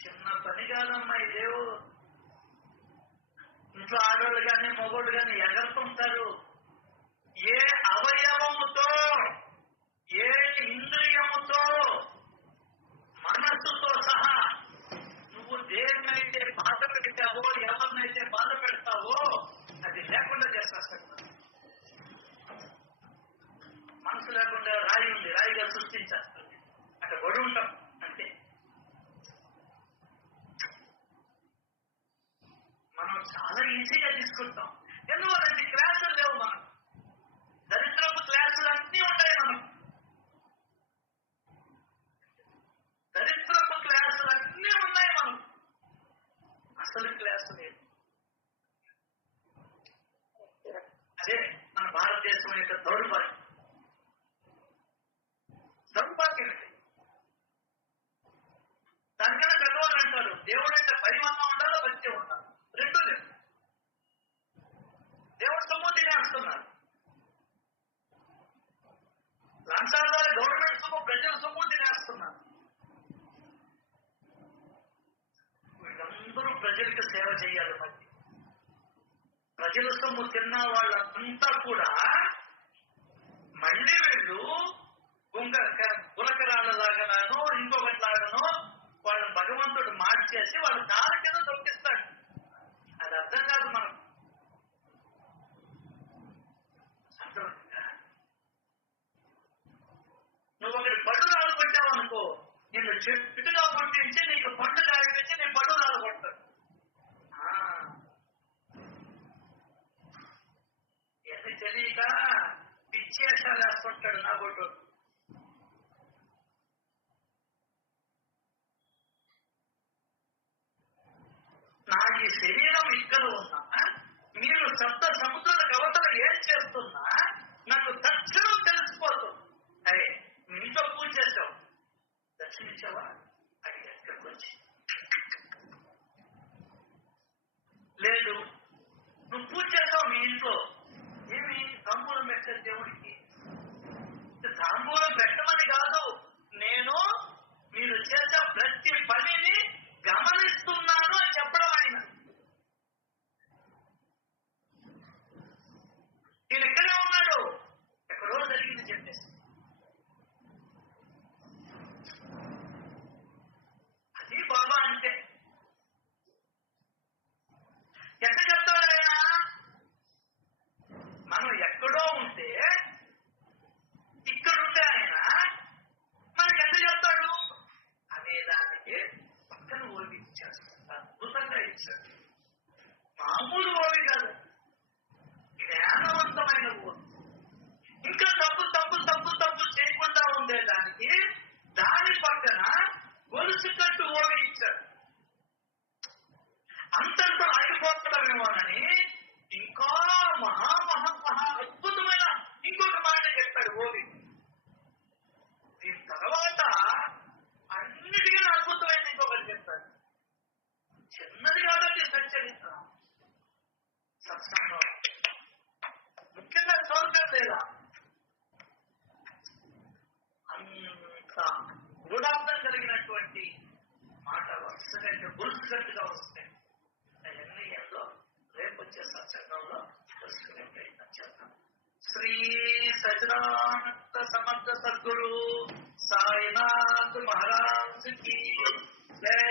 చిన్న పని కాదమ్మా ఇదేవో. ఇంట్లో ఆడవాళ్ళు కానీ మగవాళ్ళు కానీ ఎగరుతుంటారు. ఏ అవయవముతో, ఏ ఇంద్రియముతో, మనస్సుతో సహా నువ్వు దేన్నైతే బాధ పెడతావో, ఎవరినైతే బాధ పెడతావో అది లేకుండా చేస్తాడు. మనసు లేకుండా రాయి ఉంది, రాయిగా సృష్టించేస్తుంది. అక్కడ గొడవ ఉంటాం అంతే. మనం చాలా ఈజీగా తీసుకుంటాం. ఎందువల్లంటే క్లాసులు లేవు. మనం దరిద్రపు క్లాసులు అన్నీ ఉంటాయి. మనం దరిద్రపు క్లాసులు అన్నీ ఉన్నాయి. మనం అసలు క్లాసు లేదు. అదే మన భారతదేశం యొక్క దౌర్భాగ్యం. దానికన్నా పెద్దవాళ్ళు అంటారు దేవుడు అంటే పరిమాణం ఉండాలో భక్తి ఉండాలి. రెండో లేదు. దేవుడు సొమ్ము తినేస్తున్నారు. లంచాల ద్వారా గవర్నమెంట్ సొమ్ము, ప్రజల సొమ్ము తినేస్తున్నారు. వీళ్ళందరూ ప్రజలకు సేవ చేయాలి. మళ్ళీ ప్రజల సొమ్ము తిన్న వాళ్ళంతా కూడా మళ్ళీ వీళ్ళు గులకరాలలాగానో ఇంకొకటిలాగానో వాళ్ళని భగవంతుడు మార్చేసి వాళ్ళ దారి కింద దొరికిస్తాడు. అది అర్థం కాదు మనం. నువ్వు ఒకటి పట్టు రాలు కొట్టావు అనుకో, నిన్ను చెట్టుగా కొట్టించి నీకు పండు కాడిపించి నీ పట్టు రాలు కొడతాడు. ఎన్ని తెలియక పిచ్చేషాలు వేసుకుంటాడు నా కొట్టు. నా ఈ శరీరం ఇక్కడ ఉన్నా, మీరు సప్త సముద్రాల కవతల ఏం చేస్తున్నా నాకు తక్షణం తెలిసిపోతుంది. అరే మీ ఇంట్లో పూజ చేసావు, దర్శనించావా? అది ఎక్కడికి వచ్చి లేదు. నువ్వు పూజ చేసావు మీ ఇంట్లో, ఏమి తాంబూలం పెట్టారు దేవుడికి. తాంబూలం పెట్టమని కాదు, నేను మీరు చేసే ప్రతి పనిని గమనిస్తున్నాను అని చెప్పడం. ఆయన నేను ఎక్కడే ఉన్నాడు, ఎక్కడో జరిగింది చెప్పేసి. అది బాబా అంటే. ఎక్కడ చెప్తాడైనా మనం ఎక్కడో ఉంటే, ఇక్కడుంటే ఆయన మనకి ఎంత చెప్తాడు అనేదానికి పక్కన ఓవి ఇచ్చాడు. అద్భుతంగా ఇచ్చాడు. మామూలు ఓవి కాదు, జ్ఞానవంతమైన ఓవి. ఇంకా తప్పు చేయకుండా ఉండేదానికి దాని పక్కన గొలుసు కట్టు ఓవి ఇచ్చాడు. అంతటితో ఆగిపోతున్నామేమోనని ఇంకా మహా అద్భుతమైన ఇంకొక మాట చెప్పాడు ఓవి. దీని తర్వాత అన్నిటికీ అద్భుతమైన ఇంకొకటి చెప్తాడు. చిన్నది కాబట్టి సచ్చరిత్ర. గుడార్థం కలిగినటువంటి మాట వరుసగా గొలుసుగట్టుగా వస్తాయి. అవన్నీ ఏదో రేపు వచ్చే సత్సంగంలో తెలుసుకునే ప్రయత్నం చేద్దాం. శ్రీ సజ్జనానంద సమర్థ సద్గురు సాయినాథ్ మహారాజ్ కి జై.